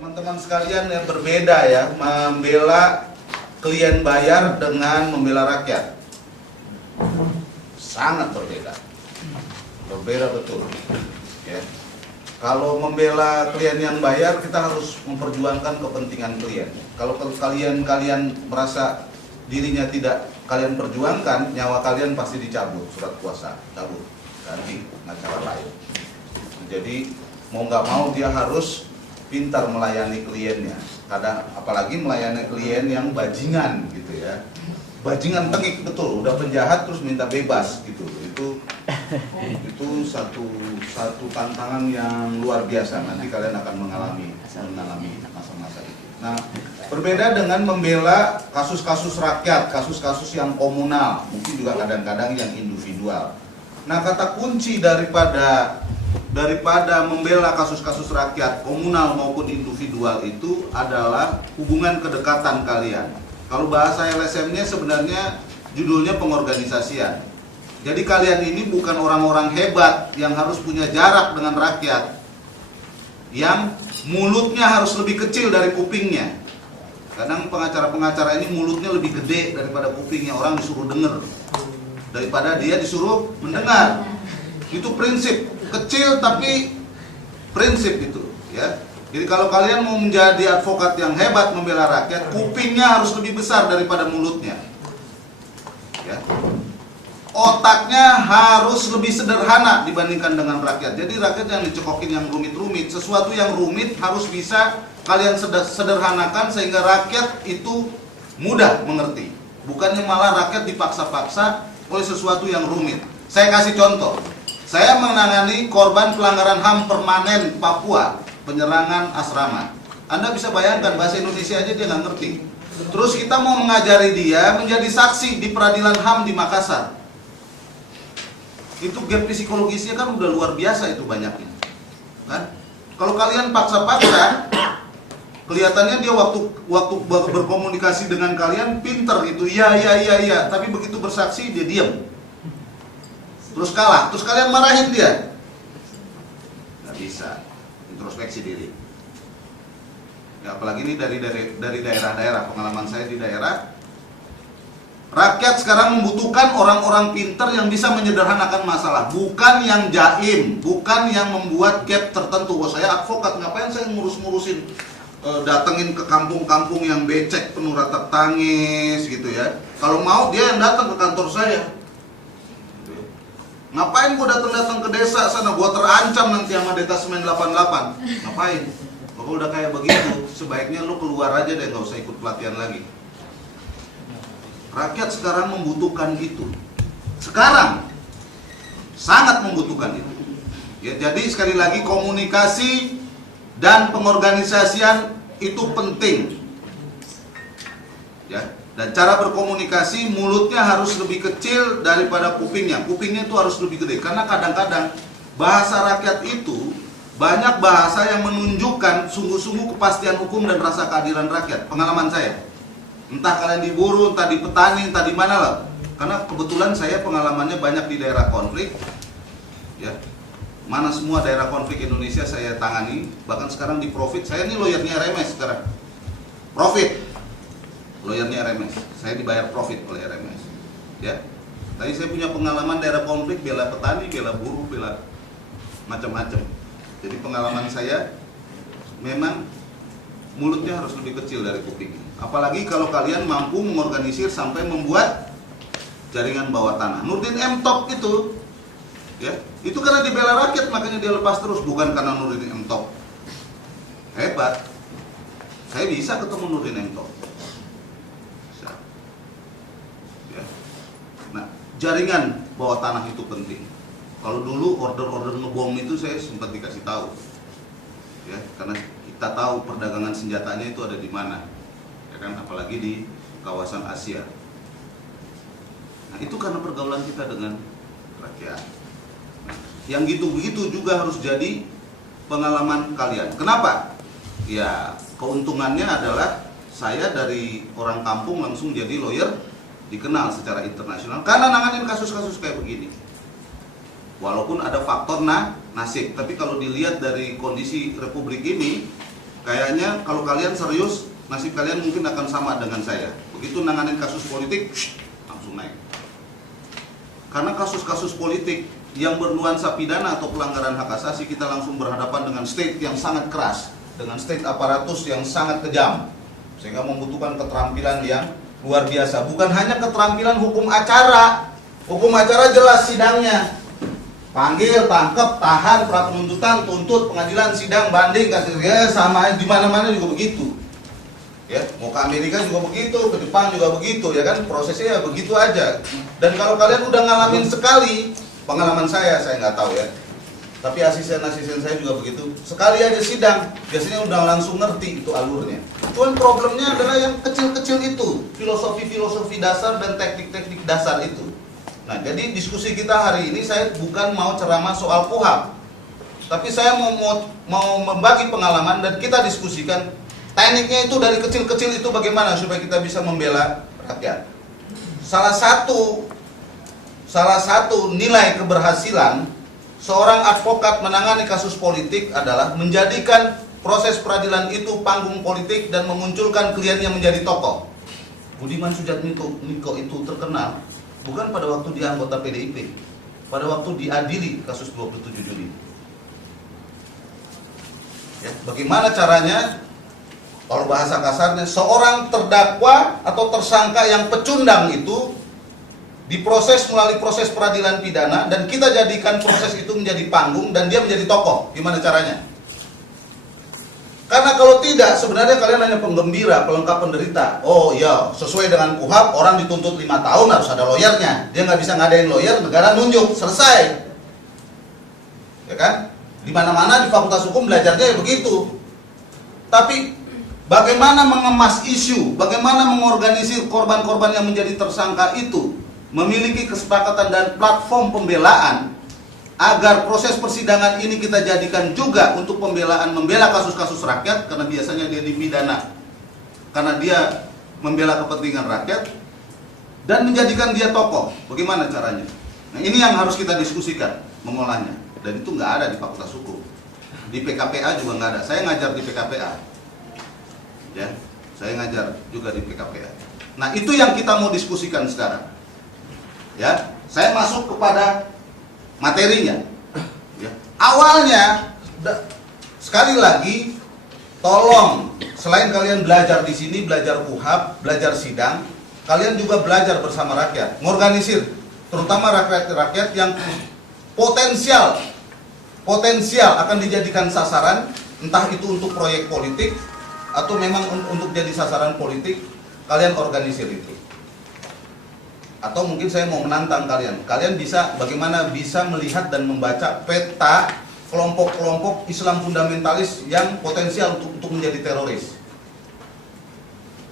Teman-teman sekalian yang berbeda ya, membela klien bayar dengan membela rakyat. Sangat berbeda. Berbeda betul. Ya. Kalau membela klien yang bayar, kita harus memperjuangkan kepentingan klien. Kalau kalian merasa dirinya tidak kalian perjuangkan, nyawa kalian pasti dicabut, surat kuasa, cabut, ganti acara lain. Jadi mau nggak mau dia harus pintar melayani kliennya. Kadang apalagi melayani klien yang bajingan gitu ya. Bajingan tengik betul, udah penjahat terus minta bebas gitu. Itu satu tantangan yang luar biasa. Nanti kalian akan mengalami masa-masa itu. Nah, berbeda dengan membela kasus-kasus rakyat, kasus-kasus yang komunal, mungkin juga kadang-kadang yang individual. Nah, kata kunci daripada membela kasus-kasus rakyat, komunal maupun individual itu adalah hubungan kedekatan kalian. Kalau bahasa LSM-nya sebenarnya judulnya pengorganisasian. Jadi kalian ini bukan orang-orang hebat yang harus punya jarak dengan rakyat, yang mulutnya harus lebih kecil dari kupingnya. Kadang pengacara-pengacara ini mulutnya lebih gede daripada kupingnya, orang disuruh dengar daripada dia disuruh mendengar. Itu prinsip, kecil tapi prinsip itu ya. Jadi kalau kalian mau menjadi advokat yang hebat membela rakyat, kupingnya harus lebih besar daripada mulutnya ya. Otaknya harus lebih sederhana dibandingkan dengan rakyat. Jadi rakyat yang dicekokin yang rumit-rumit, sesuatu yang rumit harus bisa kalian sederhanakan sehingga rakyat itu mudah mengerti. Bukannya malah rakyat dipaksa-paksa oleh sesuatu yang rumit. Saya kasih contoh. Saya menangani korban pelanggaran HAM permanen Papua, penyerangan asrama. Anda bisa bayangkan bahasa Indonesia aja dia nggak ngerti. Terus kita mau mengajari dia menjadi saksi di peradilan HAM di Makassar. Itu gap psikologisnya kan udah luar biasa itu banyaknya. Kan? Kalau kalian paksa-paksa, kelihatannya dia waktu berkomunikasi dengan kalian pinter gitu, iya, tapi begitu bersaksi dia diam. Terus kalah, terus kalian marahin dia. Nggak bisa, introspeksi diri. Ya, apalagi ini dari daerah-daerah, pengalaman saya di daerah. Rakyat sekarang membutuhkan orang-orang pinter yang bisa menyederhanakan masalah, bukan yang jaim, bukan yang membuat gap tertentu. Wah, saya advokat, ngapain saya ngurus-ngurusin, datengin ke kampung-kampung yang becek penuh ratap tangis gitu ya. Kalau mau dia yang datang ke kantor saya. Ngapain gua datang ke desa sana, gua terancam nanti sama detasemen 88. Ngapain? Kalau udah kayak begitu, sebaiknya lu keluar aja deh, nggak usah ikut pelatihan lagi. Rakyat sekarang membutuhkan itu. Sekarang sangat membutuhkan itu. Ya, jadi sekali lagi komunikasi dan pengorganisasian itu penting. Ya, dan cara berkomunikasi mulutnya harus lebih kecil daripada kupingnya. Kupingnya itu harus lebih gede karena kadang-kadang bahasa rakyat itu banyak bahasa yang menunjukkan sungguh-sungguh kepastian hukum dan rasa keadilan rakyat. Pengalaman saya. Entah kalian di buruh, entah di petani, entah di mana lah. Karena kebetulan saya pengalamannya banyak di daerah konflik. Ya. Mana semua daerah konflik Indonesia saya tangani. Bahkan sekarang di Profit, saya ini lawyernya RMS sekarang. Profit. Lawyernya RMS. Saya dibayar Profit oleh RMS. Ya. Tadi saya punya pengalaman daerah konflik, bela petani, bela buruh, bela macam-macam. Jadi pengalaman saya memang mulutnya harus lebih kecil dari kuping. Apalagi kalau kalian mampu mengorganisir sampai membuat jaringan bawah tanah. Nurdin M. Top itu, ya, itu karena dibela rakyat makanya dia lepas terus, bukan karena Nurdin M. Top hebat. Saya bisa ketemu Nurdin M. Top. Bisa. Ya. Nah, jaringan bawah tanah itu penting. Kalau dulu order-order ngebom itu saya sempat dikasih tahu, ya, karena kita tahu perdagangan senjatanya itu ada di mana. Kan, apalagi di kawasan Asia. Nah, itu karena pergaulan kita dengan rakyat. Nah, yang gitu-begitu juga harus jadi pengalaman kalian. Kenapa? Ya, keuntungannya adalah saya dari orang kampung langsung jadi lawyer, dikenal secara internasional karena nanganin kasus-kasus kayak begini. Walaupun ada faktor nasib, tapi kalau dilihat dari kondisi republik ini, kayaknya kalau kalian serius, nasib kalian mungkin akan sama dengan saya. Begitu nanganin kasus politik, langsung naik. Karena kasus-kasus politik yang bernuansa pidana atau pelanggaran hak asasi, kita langsung berhadapan dengan state yang sangat keras, dengan state aparatus yang sangat kejam, sehingga membutuhkan keterampilan yang luar biasa. Bukan hanya keterampilan hukum acara. Hukum acara jelas sidangnya, panggil, tangkap, tahan, pra penuntutan, tuntut, pengadilan, sidang, banding, kasih ya, sama di mana-mana juga begitu. Ya, mau ke Amerika juga begitu, ke Jepang juga begitu, ya kan, prosesnya ya begitu aja. Dan kalau kalian udah ngalamin sekali, pengalaman saya nggak tahu ya, tapi asisten-asisten saya juga begitu, sekali aja sidang, biasanya udah langsung ngerti itu alurnya. Cuman problemnya adalah yang kecil-kecil itu, filosofi-filosofi dasar dan teknik-teknik dasar itu. Nah, jadi diskusi kita hari ini saya bukan mau ceramah soal KUHP, tapi saya mau membagi pengalaman dan kita diskusikan tekniknya itu dari kecil-kecil itu bagaimana supaya kita bisa membela rakyat. Salah satu nilai keberhasilan seorang advokat menangani kasus politik adalah menjadikan proses peradilan itu panggung politik dan memunculkan kliennya menjadi tokoh. Budiman Sujatmiko itu terkenal bukan pada waktu dia anggota PDIP, pada waktu diadili kasus 27 Juli. Ya, bagaimana caranya? Kalau bahasa kasarnya, seorang terdakwa atau tersangka yang pecundang itu diproses melalui proses peradilan pidana dan kita jadikan proses itu menjadi panggung dan dia menjadi tokoh. Gimana caranya? Karena kalau tidak, sebenarnya kalian hanya penggembira, pelengkap penderita. Oh iya, sesuai dengan KUHP, orang dituntut 5 tahun harus ada lawyernya. Dia nggak bisa ngadain lawyer, negara nunjuk, selesai. Ya kan? Di mana-mana di Fakultas Hukum belajarnya ya begitu. Tapi bagaimana mengemas isu, bagaimana mengorganisir korban-korban yang menjadi tersangka itu, memiliki kesepakatan dan platform pembelaan, agar proses persidangan ini kita jadikan juga untuk pembelaan, membela kasus-kasus rakyat, karena biasanya dia dipidana karena dia membela kepentingan rakyat, dan menjadikan dia tokoh. Bagaimana caranya? Nah, ini yang harus kita diskusikan, mengolahnya, dan itu nggak ada di Fakultas Hukum. Di PKPA juga nggak ada. Saya ngajar di PKPA. Ya, saya ngajar juga di PKPA. Nah, itu yang kita mau diskusikan sekarang. Ya, saya masuk kepada materinya. Ya. Awalnya, sekali lagi, tolong selain kalian belajar di sini, belajar KUHP, belajar sidang, kalian juga belajar bersama rakyat, mengorganisir, terutama rakyat-rakyat yang potensial akan dijadikan sasaran, entah itu untuk proyek politik atau memang untuk jadi sasaran politik, kalian organisir itu. Atau mungkin saya mau menantang kalian. Kalian bisa, bagaimana bisa melihat dan membaca peta kelompok-kelompok Islam fundamentalis yang potensial untuk menjadi teroris.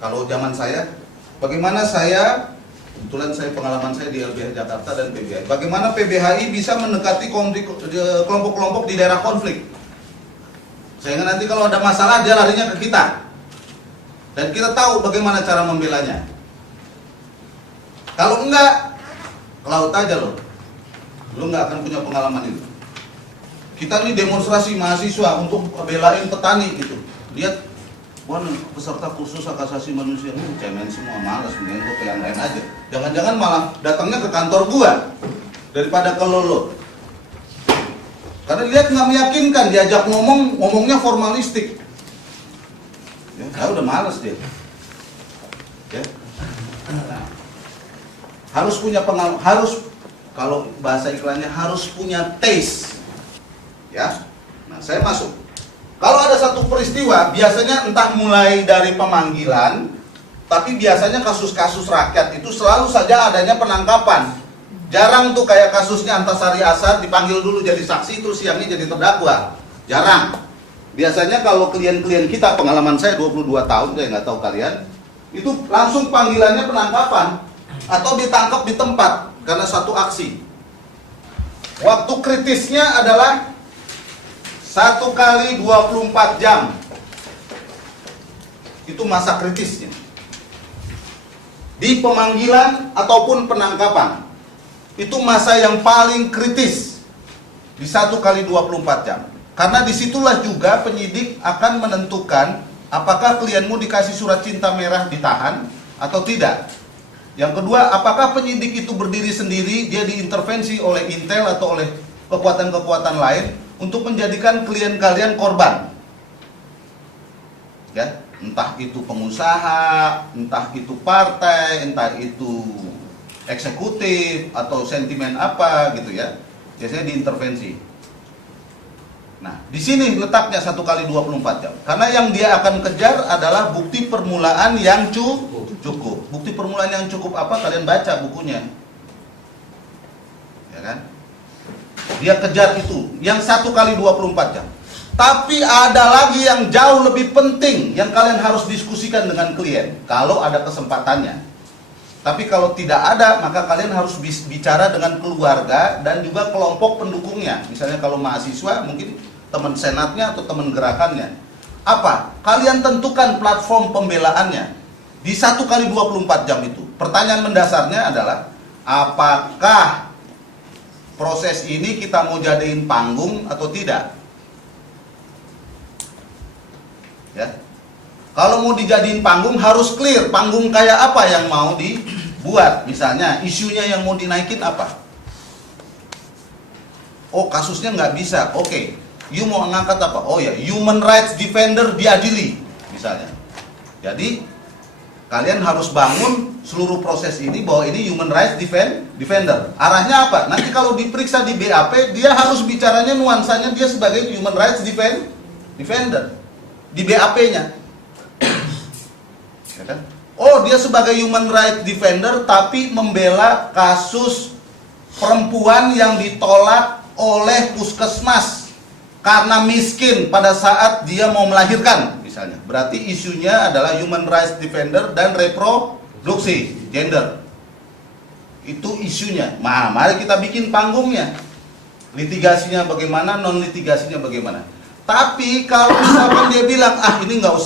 Kalau zaman saya, bagaimana saya, kebetulan saya pengalaman saya di LBH Jakarta dan PBHI. Bagaimana PBHI bisa mendekati kelompok-kelompok di daerah konflik. Sehingga nanti kalau ada masalah dia larinya ke kita. Dan kita tahu bagaimana cara membelanya. Kalau enggak, ke laut aja loh. Lu enggak akan punya pengalaman itu. Kita nih demonstrasi mahasiswa untuk belain petani gitu. Lihat, wah peserta kursus hak asasi manusia, cemen semua, malas, mendingan gue ke yang lain aja. Jangan-jangan malah datangnya ke kantor gua daripada ke lo. Karena lihat nggak meyakinkan, diajak ngomongnya formalistik. Ya, udah malas dia. Ya. Nah, harus punya pengalaman, kalau bahasa iklannya harus punya taste. Ya. Nah, saya masuk. Kalau ada satu peristiwa, biasanya entah mulai dari pemanggilan, tapi biasanya kasus-kasus rakyat itu selalu saja adanya penangkapan. Jarang tuh kayak kasusnya Antasari Ashar dipanggil dulu jadi saksi terus siangnya jadi terdakwa. Jarang. Biasanya kalau klien-klien kita, pengalaman saya 22 tahun, saya nggak tahu kalian, itu langsung panggilannya penangkapan atau ditangkap di tempat karena satu aksi. Waktu kritisnya adalah 1 kali 24 jam. Itu masa kritisnya. Di pemanggilan ataupun penangkapan. Itu masa yang paling kritis. Di 1 kali 24 jam. Karena disitulah juga penyidik akan menentukan apakah klienmu dikasih surat cinta merah ditahan atau tidak. Yang kedua, apakah penyidik itu berdiri sendiri, dia diintervensi oleh intel atau oleh kekuatan-kekuatan lain untuk menjadikan klien kalian korban. Ya, entah itu pengusaha, entah itu partai, entah itu eksekutif atau sentimen apa gitu ya. Biasanya diintervensi. Nah, di sini letaknya 1 kali 24 jam. Karena yang dia akan kejar adalah bukti permulaan yang cukup. Bukti permulaan yang cukup apa? Kalian baca bukunya. Ya kan? Dia kejar itu, yang 1 kali 24 jam. Tapi ada lagi yang jauh lebih penting yang kalian harus diskusikan dengan klien kalau ada kesempatannya. Tapi kalau tidak ada, maka kalian harus bicara dengan keluarga dan juga kelompok pendukungnya. Misalnya kalau mahasiswa, mungkin teman senatnya atau teman gerakannya. Apa? Kalian tentukan platform pembelaannya di 1 kali 24 jam itu. Pertanyaan mendasarnya adalah, apakah proses ini kita mau jadiin panggung atau tidak? Ya. Kalau mau dijadiin panggung harus clear, panggung kayak apa yang mau dibuat. Misalnya isunya yang mau dinaikin apa? Oh, kasusnya nggak bisa. Oke, you mau ngangkat apa? Oh ya, human rights defender diadili misalnya. Jadi kalian harus bangun seluruh proses ini bahwa ini human rights defender. Arahnya apa? Nanti kalau diperiksa di BAP, dia harus bicaranya nuansanya dia sebagai human rights defender di BAP-nya. Ya kan? Oh, dia sebagai human rights defender tapi membela kasus perempuan yang ditolak oleh puskesmas karena miskin pada saat dia mau melahirkan misalnya. Berarti isunya adalah human rights defender dan reproduksi gender. Itu isunya. Nah, mari kita bikin panggungnya. Litigasinya bagaimana, non litigasinya bagaimana. Tapi kalau misalkan dia bilang, ini nggak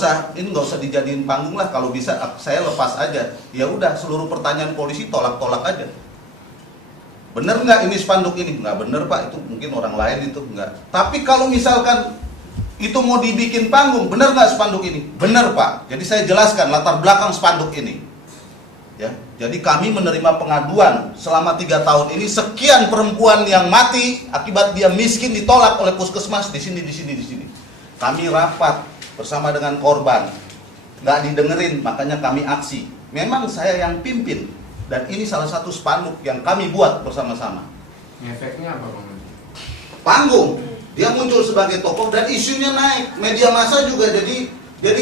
usah dijadiin panggung lah, kalau bisa saya lepas aja. Ya udah, seluruh pertanyaan polisi tolak-tolak aja. Bener nggak ini spanduk ini? Nggak bener Pak, itu mungkin orang lain itu nggak. Tapi kalau misalkan itu mau dibikin panggung, bener nggak spanduk ini? Bener Pak. Jadi saya jelaskan latar belakang spanduk ini. Ya, jadi kami menerima pengaduan selama 3 tahun ini sekian perempuan yang mati akibat dia miskin ditolak oleh puskesmas di sini. Kami rapat bersama dengan korban, nggak didengerin, makanya kami aksi. Memang saya yang pimpin dan ini salah satu spanduk yang kami buat bersama-sama. Efeknya apa Bang? Panggung, dia muncul sebagai tokoh dan isunya naik, media massa juga jadi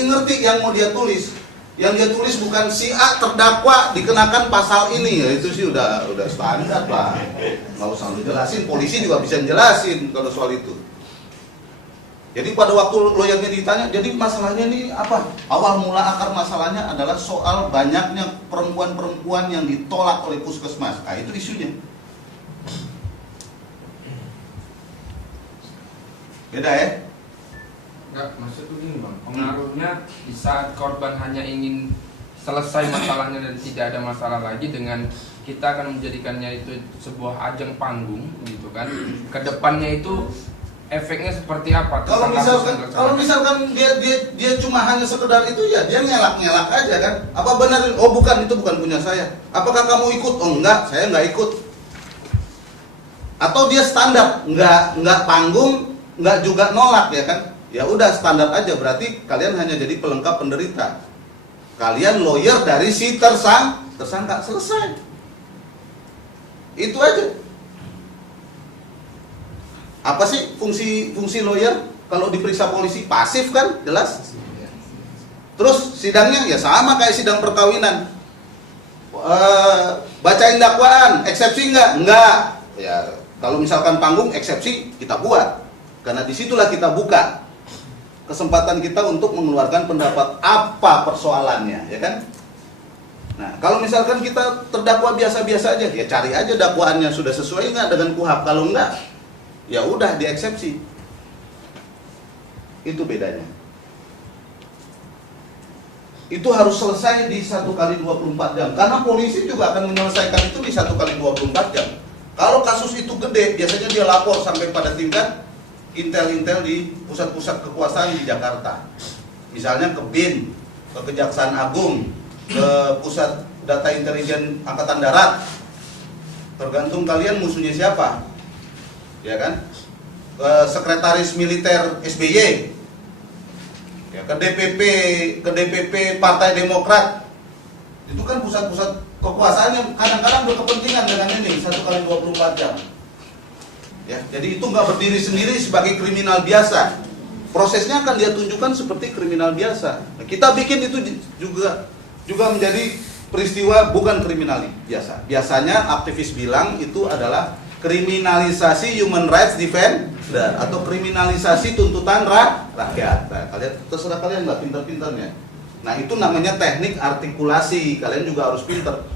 ngerti yang mau dia tulis. Yang dia tulis bukan si A terdakwa dikenakan pasal ini, ya itu sih udah standar lah, nggak usah dijelasin, polisi juga bisa jelasin kalau soal itu. Jadi pada waktu lawyernya ditanya, jadi masalahnya ini apa? Awal mula akar masalahnya adalah soal banyaknya perempuan-perempuan yang ditolak oleh puskesmas. Nah itu isunya. Beda ya? Enggak, maksud tuh gini Bang, pengaruhnya di saat korban hanya ingin selesai masalahnya dan tidak ada masalah lagi, dengan kita akan menjadikannya itu sebuah ajang panggung gitu kan. Kedepannya itu efeknya seperti apa? Kalau misalkan dia cuma hanya sekedar itu, ya dia ngelak aja kan. Apa benar? Oh bukan, itu bukan punya saya. Apakah kamu ikut? Oh enggak, saya enggak ikut. Atau dia standar, enggak panggung, enggak juga nolak ya kan. Ya udah standar aja, berarti kalian hanya jadi pelengkap penderita. Kalian lawyer dari si tersangka, selesai. Itu aja. Apa sih fungsi lawyer kalau diperiksa polisi? Pasif kan, jelas. Terus sidangnya ya sama kayak sidang perkawinan. Bacain dakwaan, eksepsi enggak? Ya kalau misalkan panggung eksepsi kita buat. Karena disitulah kita buka kesempatan kita untuk mengeluarkan pendapat apa persoalannya, ya kan? Nah, kalau misalkan kita terdakwa biasa-biasa aja, ya cari aja dakwaannya sudah sesuai nggak dengan KUHP. Kalau enggak, ya udah dieksepsi. Itu bedanya. Itu harus selesai di 1 kali 24 jam. Karena polisi juga akan menyelesaikan itu di 1 kali 24 jam. Kalau kasus itu gede, biasanya dia lapor sampai pada tingkat intel-intel di pusat-pusat kekuasaan di Jakarta. Misalnya ke BIN, ke Kejaksaan Agung, ke Pusat Data Intelijen Angkatan Darat. Tergantung kalian musuhnya siapa. Ya kan? Ke Sekretaris Militer SBY. Ya, ke DPP Partai Demokrat. Itu kan pusat-pusat kekuasaan yang kadang-kadang berkepentingan dengan ini 1 kali 24 jam. Ya, jadi itu nggak berdiri sendiri sebagai kriminal biasa. Prosesnya akan dia tunjukkan seperti kriminal biasa. Nah, kita bikin itu juga menjadi peristiwa bukan kriminal biasa. Biasanya aktivis bilang itu adalah kriminalisasi human rights defender atau kriminalisasi tuntutan rakyat. Nah, kalian terserah kalian nggak pintar-pintarnya. Nah, itu namanya teknik artikulasi. Kalian juga harus pintar.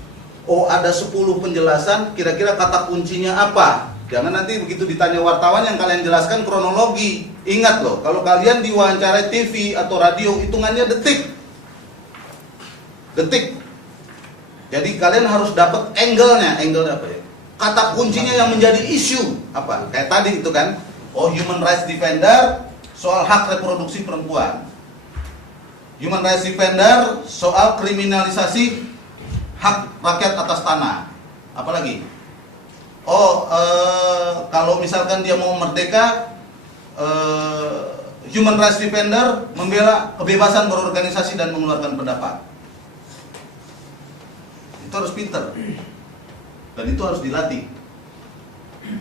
Oh, ada 10 penjelasan, kira-kira kata kuncinya apa? Jangan nanti begitu ditanya wartawan yang kalian jelaskan kronologi. Ingat loh, kalau kalian diwawancara TV atau radio, hitungannya detik. Detik. Jadi kalian harus dapat angle-nya. Angle apa ya? Kata kuncinya yang menjadi isu apa? Kayak tadi itu kan. Oh, human rights defender soal hak reproduksi perempuan. Human rights defender soal kriminalisasi hak rakyat atas tanah. Apalagi? Oh, kalau misalkan dia mau merdeka, human rights defender membela kebebasan berorganisasi dan mengeluarkan pendapat. Itu harus pintar. Dan itu harus dilatih.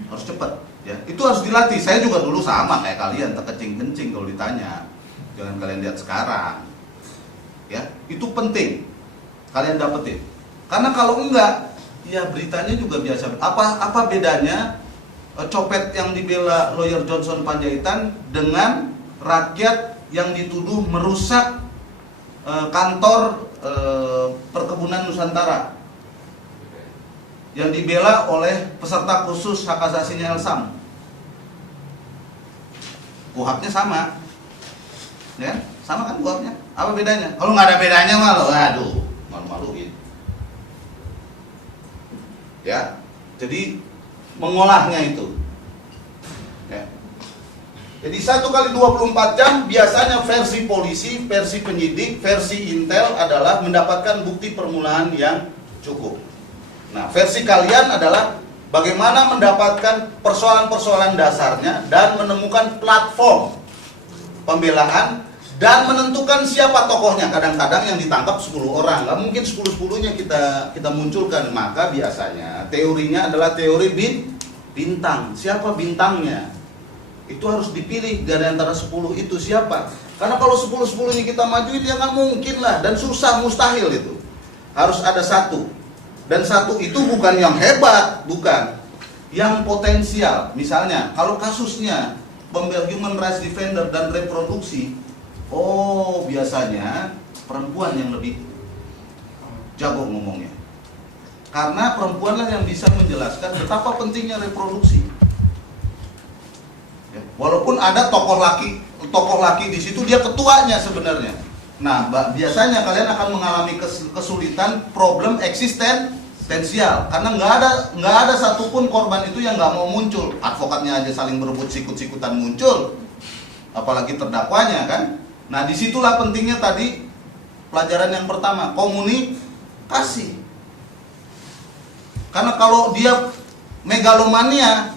Harus cepat. Ya, itu harus dilatih. Saya juga dulu sama kayak kalian, terkencing-kencing kalau ditanya. Jangan kalian lihat sekarang. Ya, itu penting. Kalian dapetin. Karena kalau enggak, ya beritanya juga biasa. Apa bedanya copet yang dibela lawyer Johnson Panjaitan dengan rakyat yang dituduh merusak kantor perkebunan Nusantara yang dibela oleh peserta kursus hak asasinya Elsam? Kuhapnya sama, ya sama kan kuhapnya? Apa bedanya? Kalau nggak ada bedanya malu, aduh, malu-maluin. Ya, jadi mengolahnya itu. Ya. Jadi 1 kali 24 jam biasanya versi polisi, versi penyidik, versi intel adalah mendapatkan bukti permulaan yang cukup. Nah, versi kalian adalah bagaimana mendapatkan persoalan-persoalan dasarnya dan menemukan platform pembelaan dan menentukan siapa tokohnya. Kadang-kadang yang ditangkap 10 orang, nggak mungkin 10-10-nya kita munculkan. Maka biasanya teorinya adalah teori bintang. Siapa bintangnya? Itu harus dipilih dari antara 10 itu siapa. Karena kalau 10-10-nya kita majuin ya nggak mungkin lah, dan susah, mustahil itu. Harus ada satu. Dan satu itu bukan yang hebat, bukan. Yang potensial. Misalnya, kalau kasusnya pembela human rights defender dan reproduksi, oh biasanya perempuan yang lebih jago ngomongnya. Karena perempuanlah yang bisa menjelaskan betapa pentingnya reproduksi. Ya, walaupun ada tokoh laki di situ, dia ketuanya sebenarnya. Nah, biasanya kalian akan mengalami kesulitan problem eksistensial karena nggak ada satupun korban itu yang nggak mau muncul. Advokatnya aja saling berebut sikut-sikutan muncul, apalagi terdakwanya kan. Nah, disitulah pentingnya tadi pelajaran yang pertama, komunikasi. Karena kalau dia megalomania,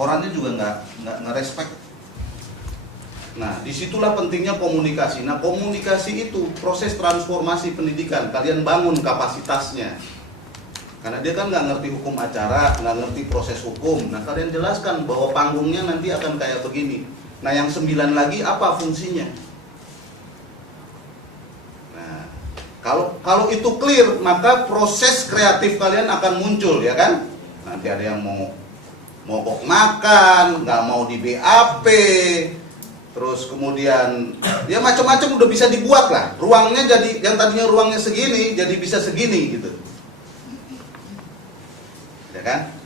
orangnya juga nggak respect. Nah, disitulah pentingnya komunikasi. Nah, komunikasi itu proses transformasi pendidikan. Kalian bangun kapasitasnya. Karena dia kan nggak ngerti hukum acara, nggak ngerti proses hukum. Nah, kalian jelaskan bahwa panggungnya nanti akan kayak begini. Nah, yang 9 lagi apa fungsinya? Nah, kalau itu clear, maka proses kreatif kalian akan muncul, ya kan? Nanti ada yang mau mogok makan, nggak mau di BAP. Terus kemudian ya macam-macam udah bisa dibuat lah. Ruangnya jadi yang tadinya ruangnya segini jadi bisa segini gitu. Ya kan?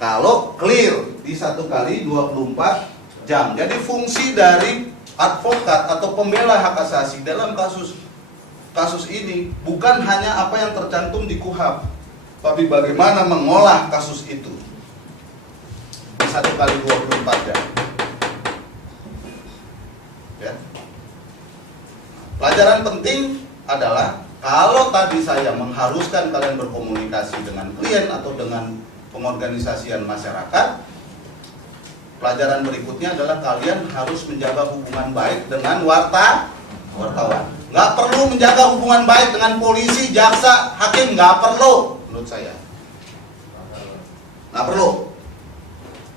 Kalau clear di 1 kali 24 jam. Jadi fungsi dari advokat atau pembela hak asasi dalam kasus ini bukan hanya apa yang tercantum di KUHP, tapi bagaimana mengolah kasus itu. 1 kali 24 jam. Ya. Pelajaran penting adalah kalau tadi saya mengharuskan kalian berkomunikasi dengan klien atau dengan pengorganisasian masyarakat, pelajaran berikutnya adalah kalian harus menjaga hubungan baik dengan wartawan. Nggak perlu menjaga hubungan baik dengan polisi, jaksa, hakim, nggak perlu menurut saya. Nggak perlu.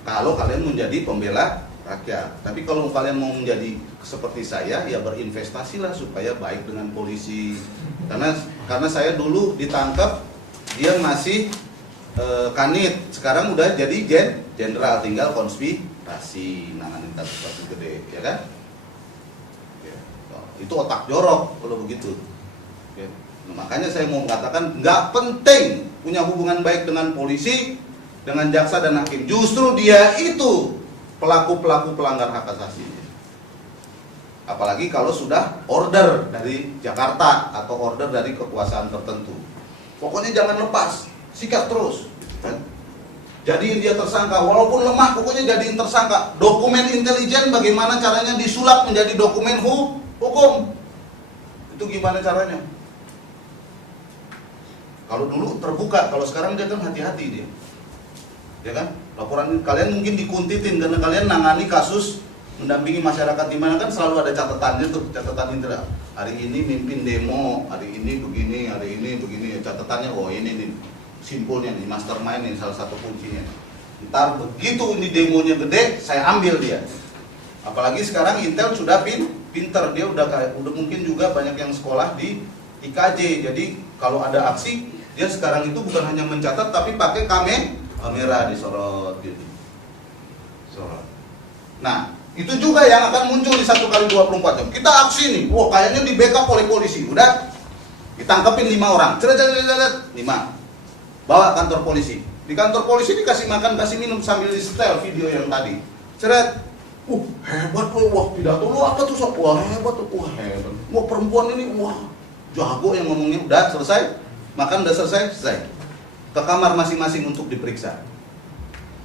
Kalau kalian menjadi pembela rakyat. Tapi kalau kalian mau menjadi seperti saya, ya berinvestasilah supaya baik dengan polisi. Karena saya dulu ditangkap, dia masih kanit, sekarang udah jadi jenderal, tinggal konspirasi, nanganin kasus gede, ya kan? Ya. Itu otak jorok kalau begitu. Ya. Nah, makanya saya mau mengatakan nggak penting punya hubungan baik dengan polisi, dengan jaksa dan hakim. Justru dia itu pelaku-pelaku pelanggar hak asasi. Apalagi kalau sudah order dari Jakarta atau order dari kekuasaan tertentu. Pokoknya jangan lepas, sikat terus. Kan? Jadiin dia tersangka, walaupun lemah, pokoknya jadiin tersangka. Dokumen intelijen bagaimana caranya disulap menjadi dokumen hukum. Itu gimana caranya? Kalau dulu terbuka, kalau sekarang dia kan hati-hati dia. Ya kan? Laporan kalian mungkin dikuntitin karena kalian nangani kasus mendampingi masyarakat di mana kan selalu ada catatannya tuh, catatan indra. Hari ini mimpin demo, hari ini begini, hari ini begini. Catatannya, oh ini nih simpulnya nih, mastermind nih salah satu kuncinya. Ntar begitu ini demonya gede, saya ambil dia. Apalagi sekarang Intel sudah pinter, dia udah mungkin juga banyak yang sekolah di IKJ. Jadi kalau ada aksi, dia sekarang itu bukan hanya mencatat tapi pakai kamera disorot gitu. Sorot. Nah, itu juga yang akan muncul di 1 kali 24 jam. Kita aksi nih, wah kayaknya di backup oleh polisi. Udah ditangkepin 5 orang. Ceret 5. Bawa kantor polisi. Di kantor polisi dikasih makan, kasih minum sambil di setel video yang tadi. Ceret. Hebat tuh, wah pidato lu apa tuh sob? Wah hebat tuh, wah hebat. Wah perempuan ini, wah jago yang ngomongnya. Udah selesai, makan udah selesai. Ke kamar masing-masing untuk diperiksa.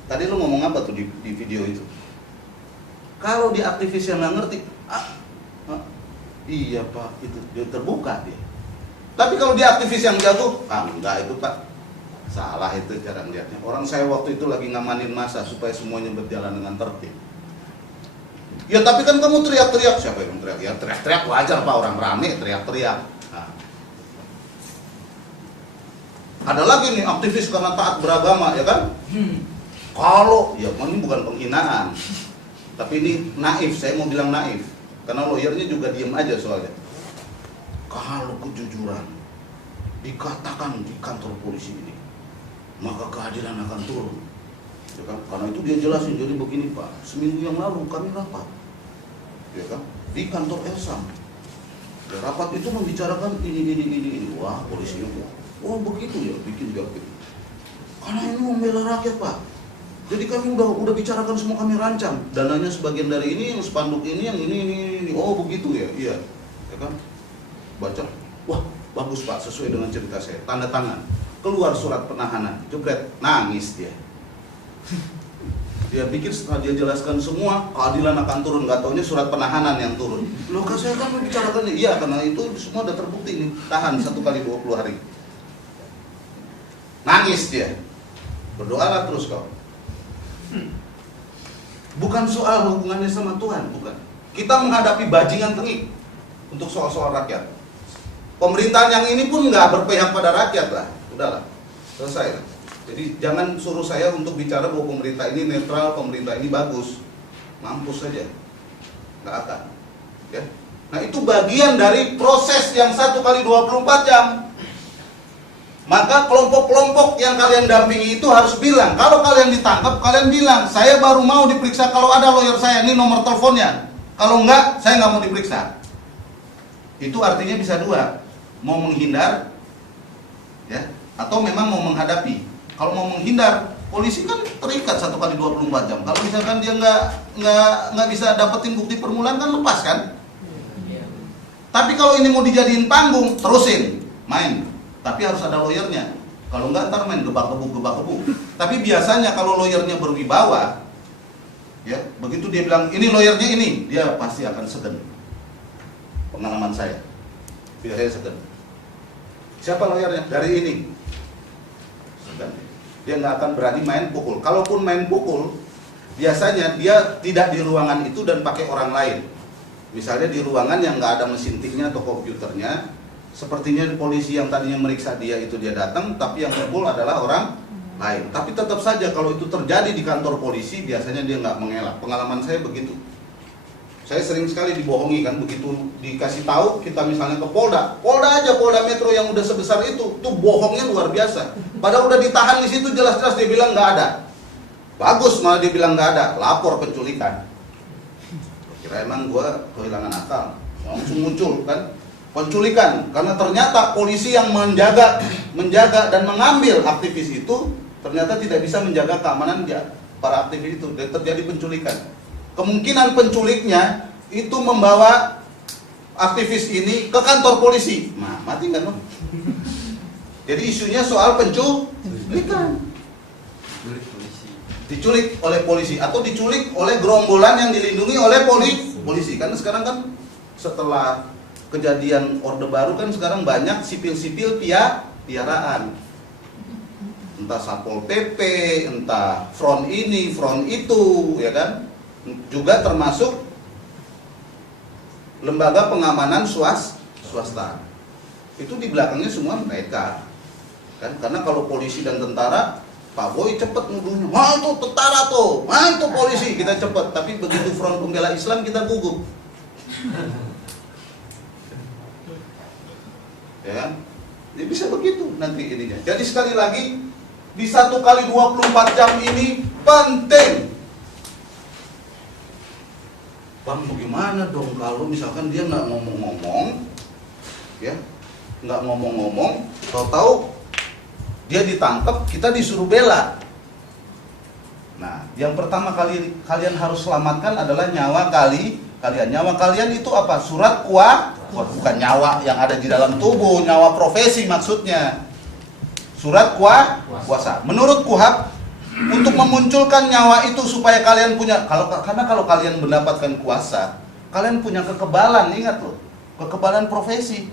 Tadi lu ngomong apa tuh di video itu? Kalau di aktivis yang nggak ngerti, iya pak, itu dia terbuka dia. Tapi kalau di aktivis yang jago, enggak itu pak, salah itu cara melihatnya. Orang saya waktu itu lagi ngamanin masa supaya semuanya berjalan dengan tertib. Ya tapi kan kamu teriak-teriak, siapa yang teriak? Ya teriak-teriak wajar pak, orang rame teriak-teriak. Nah. Ada lagi nih aktivis karena taat beragama, ya kan? Kalau, ya ini bukan penghinaan. Tapi ini naif, saya mau bilang naif. Karena lawyernya juga diem aja soalnya. Kalau kejujuran dikatakan di kantor polisi ini, maka keadilan akan turun. Ya kan? Karena itu dia jelasin, jadi begini Pak, seminggu yang lalu kami rapat. Ya kan? Di kantor Elsam. Ya, rapat itu membicarakan ini. Wah, polisinya wah begitu ya, bikin jawab gitu. Karena ini membela rakyat Pak. Jadi kami udah bicarakan semua, kami rancang. Dananya sebagian dari ini, yang spanduk ini, yang ini. Oh begitu ya, iya. Ya kan? Baca, wah bagus Pak, sesuai dengan cerita saya. Tanda tangan, keluar surat penahanan. Jebret, nangis dia. Dia pikir setelah dia jelaskan semua, keadilan akan turun. Gak taunya surat penahanan yang turun. Loh kan saya kan membicarakan, iya karena itu semua udah terbukti nih. Tahan 1 kali 20 hari. Nangis dia. Berdoalah terus kau. Bukan soal hubungannya sama Tuhan, bukan. Kita menghadapi bajingan tengik untuk soal-soal rakyat. Pemerintahan yang ini pun nggak berpihak pada rakyat lah. Udahlah, selesai. Jadi jangan suruh saya untuk bicara bahwa pemerintah ini netral, pemerintah ini bagus. Mampus saja, nggak akan. Ya. Nah itu bagian dari proses yang 1 kali 24 jam. Maka kelompok-kelompok yang kalian dampingi itu harus bilang, kalau kalian ditangkap, kalian bilang, saya baru mau diperiksa kalau ada lawyer saya, ini nomor teleponnya. Kalau enggak, saya nggak mau diperiksa. Itu artinya bisa dua, mau menghindar, ya, atau memang mau menghadapi. Kalau mau menghindar, polisi kan terikat 1 kali 24 jam. Kalau misalkan dia nggak bisa dapetin bukti permulaan kan lepas kan. Tapi kalau ini mau dijadiin panggung, terusin, main. Tapi harus ada lawyernya. Kalau enggak ntar main gebak-gebuk. Tapi biasanya kalau lawyernya berwibawa, Ya, begitu dia bilang ini lawyernya ini, dia pasti akan segan. Pengalaman saya, biasanya segan. Siapa lawyernya? Dari ini. Segan. Dia nggak akan berani main pukul. Kalaupun main pukul, biasanya dia tidak di ruangan itu dan pakai orang lain. Misalnya di ruangan yang nggak ada mesin tiknya atau komputernya, sepertinya polisi yang tadinya meriksa dia itu dia datang, tapi yang pukul adalah orang lain. Tapi tetap saja kalau itu terjadi di kantor polisi, biasanya dia nggak mengelak. Pengalaman saya begitu. Saya sering sekali dibohongi kan, begitu dikasih tahu kita misalnya ke Polda aja, Polda Metro yang udah sebesar itu, tuh bohongnya luar biasa. Padahal udah ditahan di situ jelas-jelas dia bilang nggak ada. Bagus malah dia bilang nggak ada, lapor penculikan. Kira emang gua kehilangan akal, langsung muncul kan penculikan, karena ternyata polisi yang menjaga dan mengambil aktivis itu ternyata tidak bisa menjaga keamanan para aktivis itu, dan terjadi penculikan. Kemungkinan penculiknya itu membawa aktivis ini ke kantor polisi. Nah, mati kan dong? Jadi isunya soal penculikan. Diculik oleh polisi atau diculik oleh gerombolan yang dilindungi oleh polisi. Karena sekarang kan setelah kejadian Orde Baru kan sekarang banyak sipil-sipil piaraan. Entah Satpol PP, entah front ini, front itu, ya kan? Juga termasuk lembaga pengamanan swasta. Itu di belakangnya semua mereka. Kan? Karena kalau polisi dan tentara, Pak Boy cepet nuduhnya, wah itu tentara tuh, wah itu polisi, kita cepet. Tapi begitu Front Pembela Islam kita gugup. Ya kan? Jadi bisa begitu nanti ininya. Jadi sekali lagi, di 1 kali 24 jam ini penting. Bang, bagaimana dong kalau misalkan dia nggak ngomong-ngomong, ya, nggak ngomong-ngomong, tahu-tahu dia ditangkap, kita disuruh bela. Nah, yang pertama kali kalian harus selamatkan adalah nyawa kalian. Nyawa kalian itu apa? Surat kuasa, bukan nyawa yang ada di dalam tubuh, nyawa profesi maksudnya. Surat kuasa. Menurut KUHP, untuk memunculkan nyawa itu supaya kalian punya, karena kalau kalian mendapatkan kuasa, kalian punya kekebalan, ingat loh, kekebalan profesi.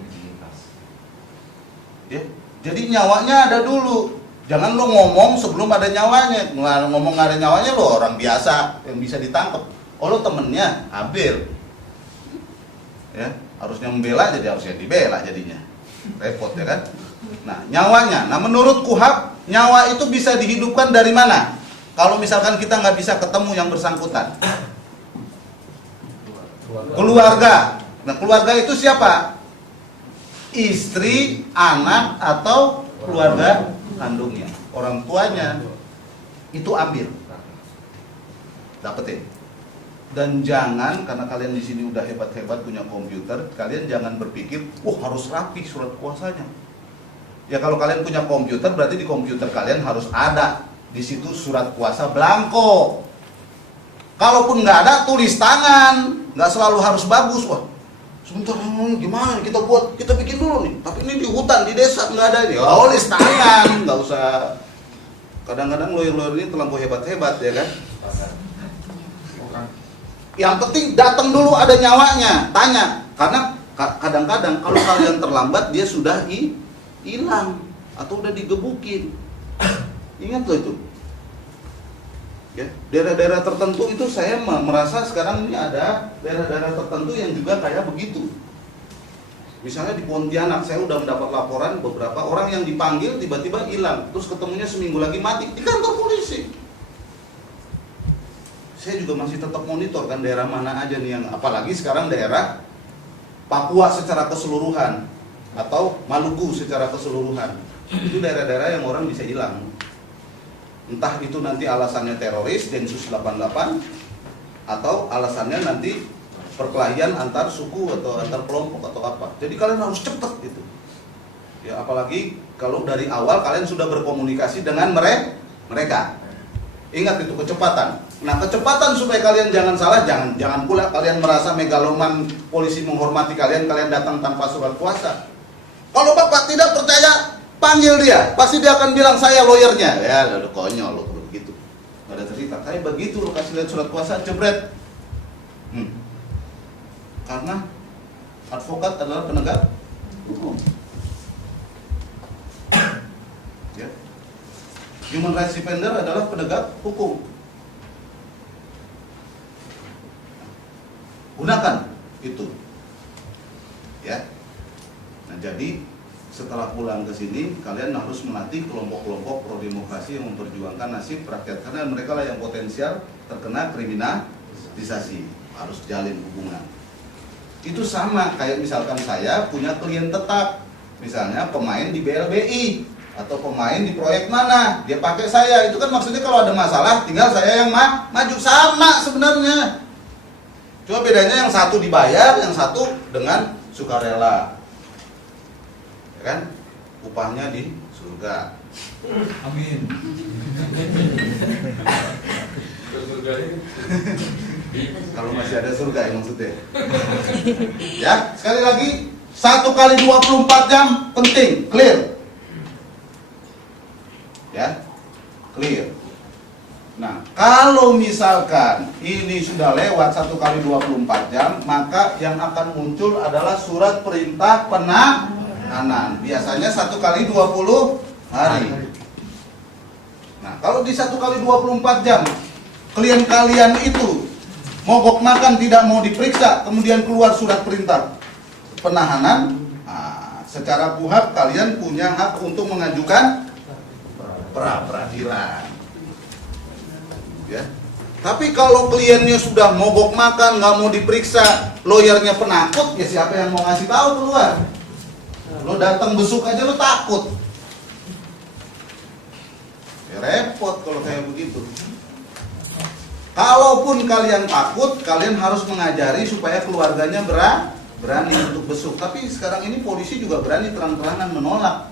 Ya, jadi nyawanya ada dulu. Jangan lo ngomong sebelum ada nyawanya. Ngomong nggak ada nyawanya lo orang biasa yang bisa ditangkap. Oh lo temennya, habil. Ya, harusnya membela jadi harusnya dibela jadinya. Repot ya kan? Nah, nyawanya. Nah, menurut KUHP, nyawa itu bisa dihidupkan dari mana? Kalau misalkan kita nggak bisa ketemu yang bersangkutan. Keluarga. Nah, keluarga itu siapa? Istri, anak, atau keluarga kandungnya, orang tuanya. Itu ambil, dapetin. Dan jangan, karena kalian di sini udah hebat-hebat punya komputer, kalian jangan berpikir, harus rapi surat kuasanya. Ya kalau kalian punya komputer, berarti di komputer kalian harus ada di situ surat kuasa blanko. Kalaupun nggak ada, tulis tangan. Nggak selalu harus bagus. Wah, sebentar, gimana kita buat, kita bikin dulu nih. Tapi ini di hutan, di desa nggak ada ini. Tulis tangan, nggak usah. Kadang-kadang lawyer-lawyer ini terlalu hebat-hebat ya kan. Yang penting datang dulu ada nyawanya, tanya. Karena kadang-kadang kalau kalian terlambat, dia sudah hilang atau udah digebukin. Ingat loh itu. Ya, daerah-daerah tertentu itu saya merasa sekarang ini ada daerah-daerah tertentu yang juga kayak begitu. Misalnya di Pontianak, saya udah mendapat laporan beberapa orang yang dipanggil tiba-tiba hilang, terus ketemunya seminggu lagi mati di kantor polisi. Saya juga masih tetap monitor kan daerah mana aja nih yang, apalagi sekarang daerah Papua secara keseluruhan atau Maluku secara keseluruhan. Itu daerah-daerah yang orang bisa hilang. Entah itu nanti alasannya teroris, Densus 88, atau alasannya nanti perkelahian antar suku atau antar kelompok atau apa. Jadi kalian harus cepat gitu. Ya apalagi kalau dari awal kalian sudah berkomunikasi dengan mereka. Ingat itu kecepatan. Nah, kecepatan supaya kalian jangan salah, jangan pula kalian merasa megaloman, polisi menghormati kalian datang tanpa surat kuasa. Kalau Bapak tidak percaya, panggil dia. Pasti dia akan bilang saya lawyernya. Ya, udah konyol loh begitu. nggak ada cerita. Tapi begitu lo kasih lihat surat kuasa, jebret. Karena advokat adalah penegak hukum. Ya. Human rights defender adalah penegak hukum. Gunakan itu. Ya. Nah, jadi setelah pulang ke sini, kalian harus melatih kelompok-kelompok pro demokrasi yang memperjuangkan nasib rakyat, karena mereka lah yang potensial terkena kriminalisasi. Harus jalin hubungan. Itu sama kayak misalkan saya punya klien tetap, misalnya pemain di BLBI atau pemain di proyek mana, dia pakai saya, itu kan maksudnya kalau ada masalah tinggal saya yang maju, sama sebenarnya. Cuma bedanya yang satu dibayar, yang satu dengan sukarela, ya kan? Upahnya di surga. Amin. Kalau masih ada surga ya maksudnya. Ya, sekali lagi 1 kali 24 jam penting, clear. Ya, clear. Nah, kalau misalkan ini sudah lewat 1 kali 24 jam, maka yang akan muncul adalah surat perintah penahanan. Biasanya 1 kali 20 hari. Nah, kalau di 1 kali 24 jam klien kalian itu mogok makan, tidak mau diperiksa, kemudian keluar surat perintah penahanan, secara KUHP kalian punya hak untuk mengajukan pra-peradilan. Ya. Tapi kalau kliennya sudah mogok makan, nggak mau diperiksa, lawyernya penakut, ya siapa yang mau ngasih tahu keluar? Lo datang besuk aja lo takut. Ya repot kalau kayak begitu. Kalaupun kalian takut, kalian harus mengajari supaya keluarganya berani untuk besuk. Tapi sekarang ini polisi juga berani terang-terangan menolak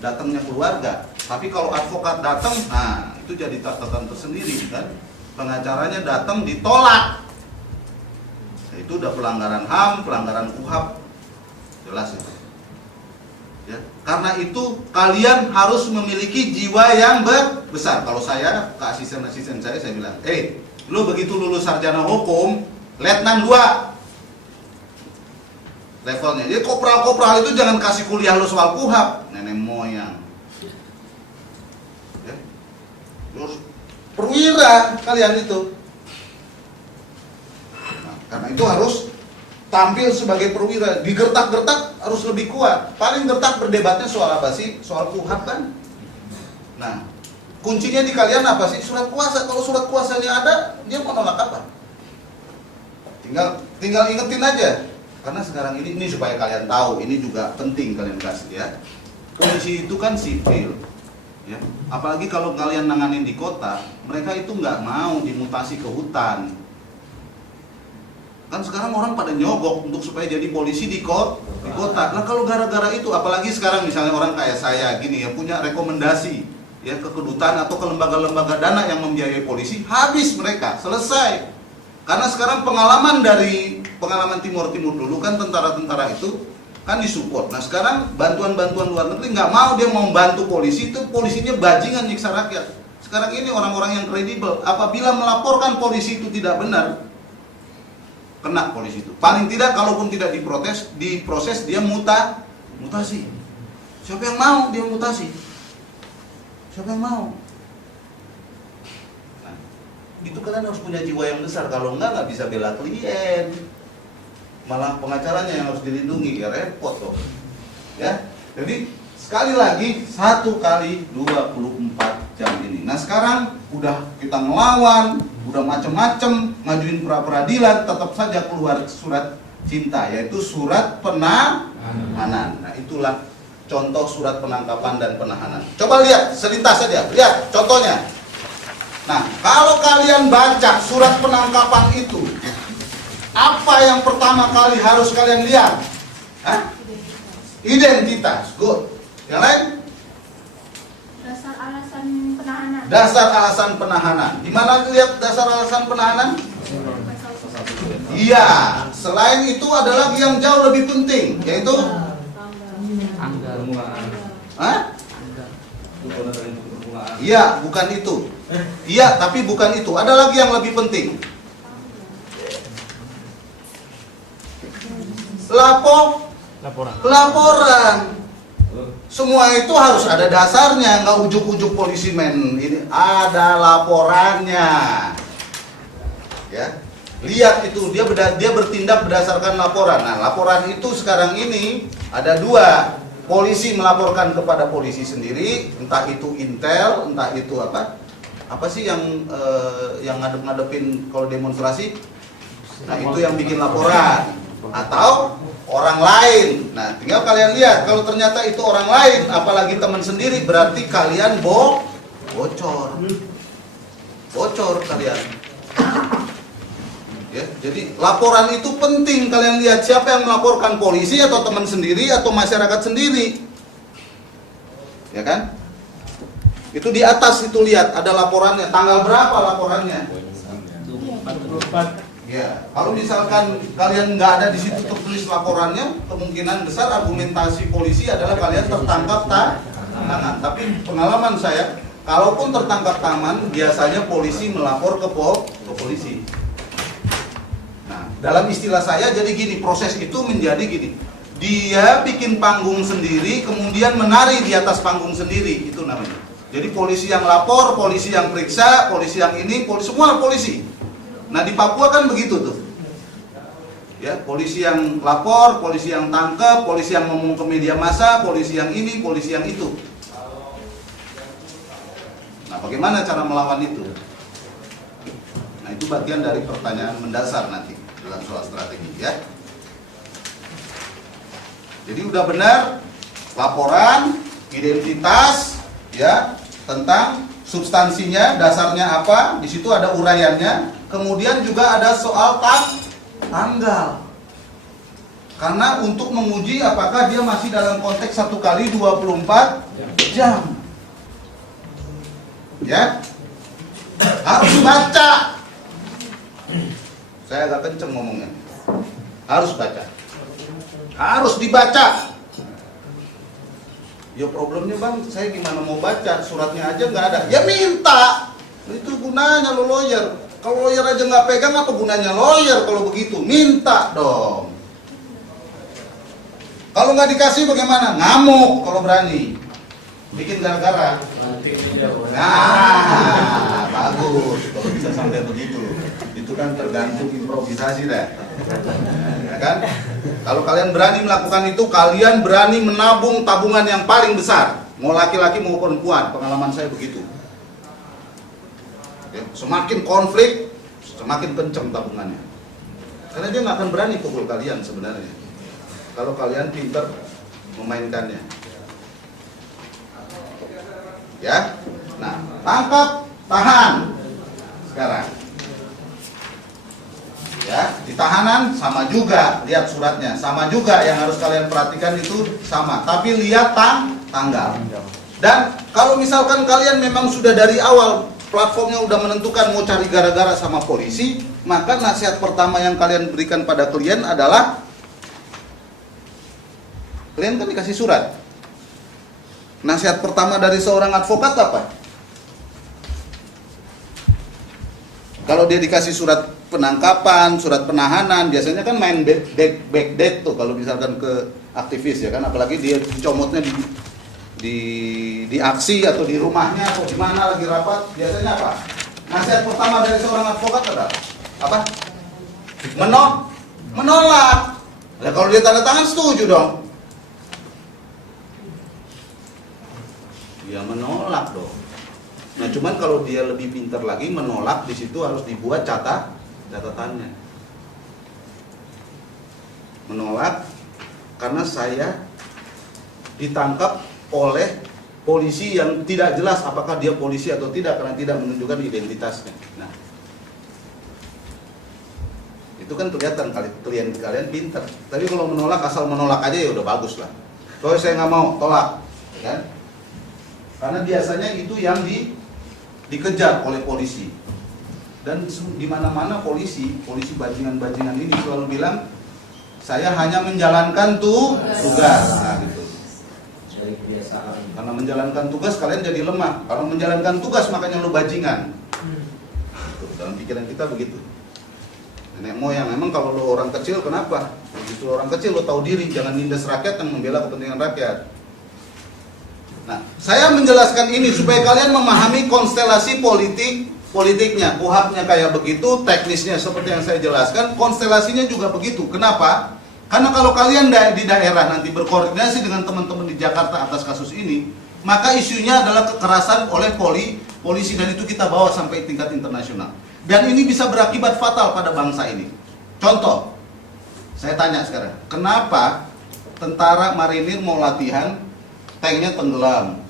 datangnya keluarga. Tapi kalau advokat datang, nah itu jadi catatan tersendiri kan. Pengacaranya datang ditolak. Nah, itu udah pelanggaran HAM, pelanggaran KUHP. Jelas itu. Ya. Karena itu kalian harus memiliki jiwa yang besar. Kalau saya ke asisten-asisten saya bilang, lu begitu lulus sarjana hukum, letnan 2 levelnya. Jadi kopral-kopral itu jangan kasih kuliah lu soal KUHP, nenek moyang. Ya. Terus perwira kalian itu. Nah, karena itu harus tampil sebagai perwira, digertak-gertak harus lebih kuat. Paling gertak berdebatnya soal apa sih? Soal KUHP kan. Nah, kuncinya di kalian apa sih? Surat kuasa. Kalau surat kuasanya ada, dia mau nolak apa? Tinggal ingetin aja. Karena sekarang ini supaya kalian tahu, ini juga penting kalian kasih ya. Polisi itu kan sipil. Ya. Apalagi kalau kalian nanganin di kota, mereka itu nggak mau dimutasi ke hutan. Kan sekarang orang pada nyogok untuk supaya jadi polisi di kota. Nah kalau gara-gara itu, apalagi sekarang misalnya orang kayak saya gini ya, punya rekomendasi ya ke kedutaan atau ke lembaga-lembaga dana yang membiayai polisi, habis mereka, selesai. Karena sekarang pengalaman Timur dulu kan tentara-tentara itu kan disupport. Nah sekarang bantuan-bantuan luar negeri nggak mau, dia mau bantu polisi, itu polisinya bajingan nyiksa rakyat. Sekarang ini orang-orang yang kredibel, apabila melaporkan polisi itu tidak benar, kena polisi itu. Paling tidak kalaupun tidak diproses dia mutasi. Siapa yang mau dia mutasi? Siapa yang mau? Nah, itu kalian harus punya jiwa yang besar. Kalau nggak bisa bela klien. Malah pengacaranya yang harus dilindungi, ya repot loh. Ya. Jadi sekali lagi 1 kali 24 jam ini. Nah sekarang udah kita ngelawan, udah macem-macem, ngajuin pra-peradilan, tetap saja keluar surat cinta, yaitu surat penahanan. Nah itulah contoh surat penangkapan dan penahanan. Coba lihat selintas saja, lihat contohnya. Nah kalau kalian baca surat penangkapan itu, apa yang pertama kali harus kalian lihat? Identitas, good. Yang lain? Dasar alasan penahanan. Dasar alasan penahanan. Di mana lihat dasar alasan penahanan? Iya. Selain itu ada lagi yang jauh lebih penting, yaitu Iya, bukan itu. Iya, tapi bukan itu. Ada lagi yang lebih penting. Laporan. Semua itu harus ada dasarnya, nggak ujuk-ujuk polisi men. Ini ada laporannya. Ya, lihat itu dia bertindak berdasarkan laporan. Nah, laporan itu sekarang ini ada dua. Polisi melaporkan kepada polisi sendiri, entah itu intel, entah itu apa sih yang ngadep-ngadepin kalau demonstrasi. Nah, itu yang bikin laporan. Atau orang lain. Nah, tinggal kalian lihat, kalau ternyata itu orang lain, apalagi teman sendiri, berarti kalian bocor kalian. Ya, jadi laporan itu penting. Kalian lihat siapa yang melaporkan, polisi atau teman sendiri atau masyarakat sendiri, ya kan? Itu di atas itu lihat ada laporannya, tanggal berapa laporannya? 24. Ya, kalau misalkan kalian nggak ada di situ tertulis laporannya, kemungkinan besar argumentasi polisi adalah kalian tertangkap tangan. Tapi pengalaman saya, kalaupun tertangkap tangan, biasanya polisi melapor ke polisi. Nah, dalam istilah saya jadi gini, proses itu menjadi gini. Dia bikin panggung sendiri, kemudian menari di atas panggung sendiri, itu namanya. Jadi polisi yang lapor, polisi yang periksa, polisi yang ini, semua polisi. Nah, di Papua kan begitu tuh. Ya, polisi yang lapor, polisi yang tangkap, polisi yang ngomong ke media massa, polisi yang ini, polisi yang itu. Nah, bagaimana cara melawan itu? Nah, itu bagian dari pertanyaan mendasar nanti dalam soal strategi, ya. Jadi udah benar laporan, identitas, ya, tentang substansinya, dasarnya apa, di situ ada uraiannya. Kemudian juga ada soal tanggal. Karena untuk menguji apakah dia masih dalam konteks 1 kali 24 jam. Ya. Harus baca. Saya agak kenceng ngomongnya. Harus baca. Harus dibaca. Ya problemnya bang, saya gimana mau baca, suratnya aja nggak ada. Ya minta. Itu gunanya lo lawyer. Kalau lawyer aja nggak pegang, apa gunanya lawyer kalau begitu? Minta dong. Kalau nggak dikasih bagaimana? Ngamuk kalau berani. Bikin gara-gara. Nah, bagus. Kalau bisa sampai begitu. Itu kan tergantung improvisasi dah. Ya kan? Kalau kalian berani melakukan itu, kalian berani menabung tabungan yang paling besar. Mau laki-laki mau perempuan, pengalaman saya begitu. Ya, semakin konflik, semakin kenceng tabungannya. Karena dia nggak akan berani pukul kalian sebenarnya. Kalau kalian pintar memainkannya. Ya, nah, tangkap, tahan. Sekarang. Ya, di tahanan sama juga, lihat suratnya, sama juga yang harus kalian perhatikan itu sama. Tapi lihat tanggal. Dan kalau misalkan kalian memang sudah dari awal platformnya udah menentukan mau cari gara-gara sama polisi, maka nasihat pertama yang kalian berikan pada klien adalah, klien kan dikasih surat. Nasihat pertama dari seorang advokat apa? Kalau dia dikasih surat penangkapan, surat penahanan, biasanya kan main backdate tuh kalau misalkan ke aktivis ya kan, apalagi dia dicomotnya di aksi atau di rumahnya atau di mana lagi rapat, biasanya apa? Nasihat pertama dari seorang advokat adalah apa? Menolak. Nah, kalau dia tanda tangan setuju dong. Ya menolak dong. Nah, cuman kalau dia lebih pintar lagi, menolak di situ harus dibuat catatannya. Menolak karena saya ditangkap oleh polisi yang tidak jelas apakah dia polisi atau tidak karena tidak menunjukkan identitasnya. Nah, itu kan kelihatan klien kalian pintar. Tapi kalau menolak asal menolak aja ya udah bagus lah. Soalnya saya nggak mau, tolak, ya kan? Karena biasanya itu yang dikejar oleh polisi. Dan di mana-mana polisi bajingan-bajingan ini selalu bilang, saya hanya menjalankan tugas. Nah, gitu. Karena menjalankan tugas kalian jadi lemah. Kalau menjalankan tugas makanya lu bajingan. Tuh, dalam pikiran kita begitu. Nenek moyang, memang kalau lu orang kecil kenapa? Justru orang kecil lu tahu diri, jangan nindas rakyat yang membela kepentingan rakyat. Nah, saya menjelaskan ini supaya kalian memahami konstelasi politiknya. KUHP-nya kayak begitu, teknisnya seperti yang saya jelaskan, konstelasinya juga begitu. Kenapa? Karena kalau kalian di daerah nanti berkoordinasi dengan teman-teman di Jakarta atas kasus ini, maka isunya adalah kekerasan oleh polisi, dan itu kita bawa sampai tingkat internasional. Dan ini bisa berakibat fatal pada bangsa ini. Contoh, saya tanya sekarang, kenapa tentara marinir mau latihan, tanknya tenggelam,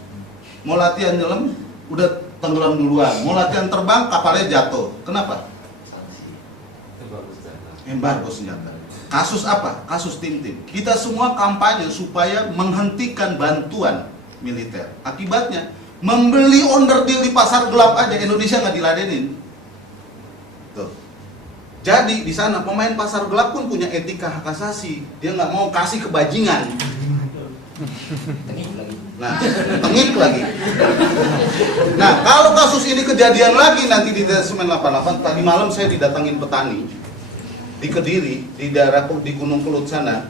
mau latihan nyelam, udah tenggelam duluan, mau latihan terbang, kapalnya jatuh. Kenapa? Embargo senjata. Kasus apa? Kasus tim-tim. Kita semua kampanye supaya menghentikan bantuan militer. Akibatnya, membeli onderdil di pasar gelap aja Indonesia nggak diladenin. Tuh. Jadi di sana pemain pasar gelap pun punya etika hak asasi. Dia nggak mau kasih kebajingan. Nah, tengik lagi. Nah, kalau kasus ini kejadian lagi nanti di Detesmen 88, tadi malam saya didatangin petani di Kediri, di daerah di Gunung Kelut sana.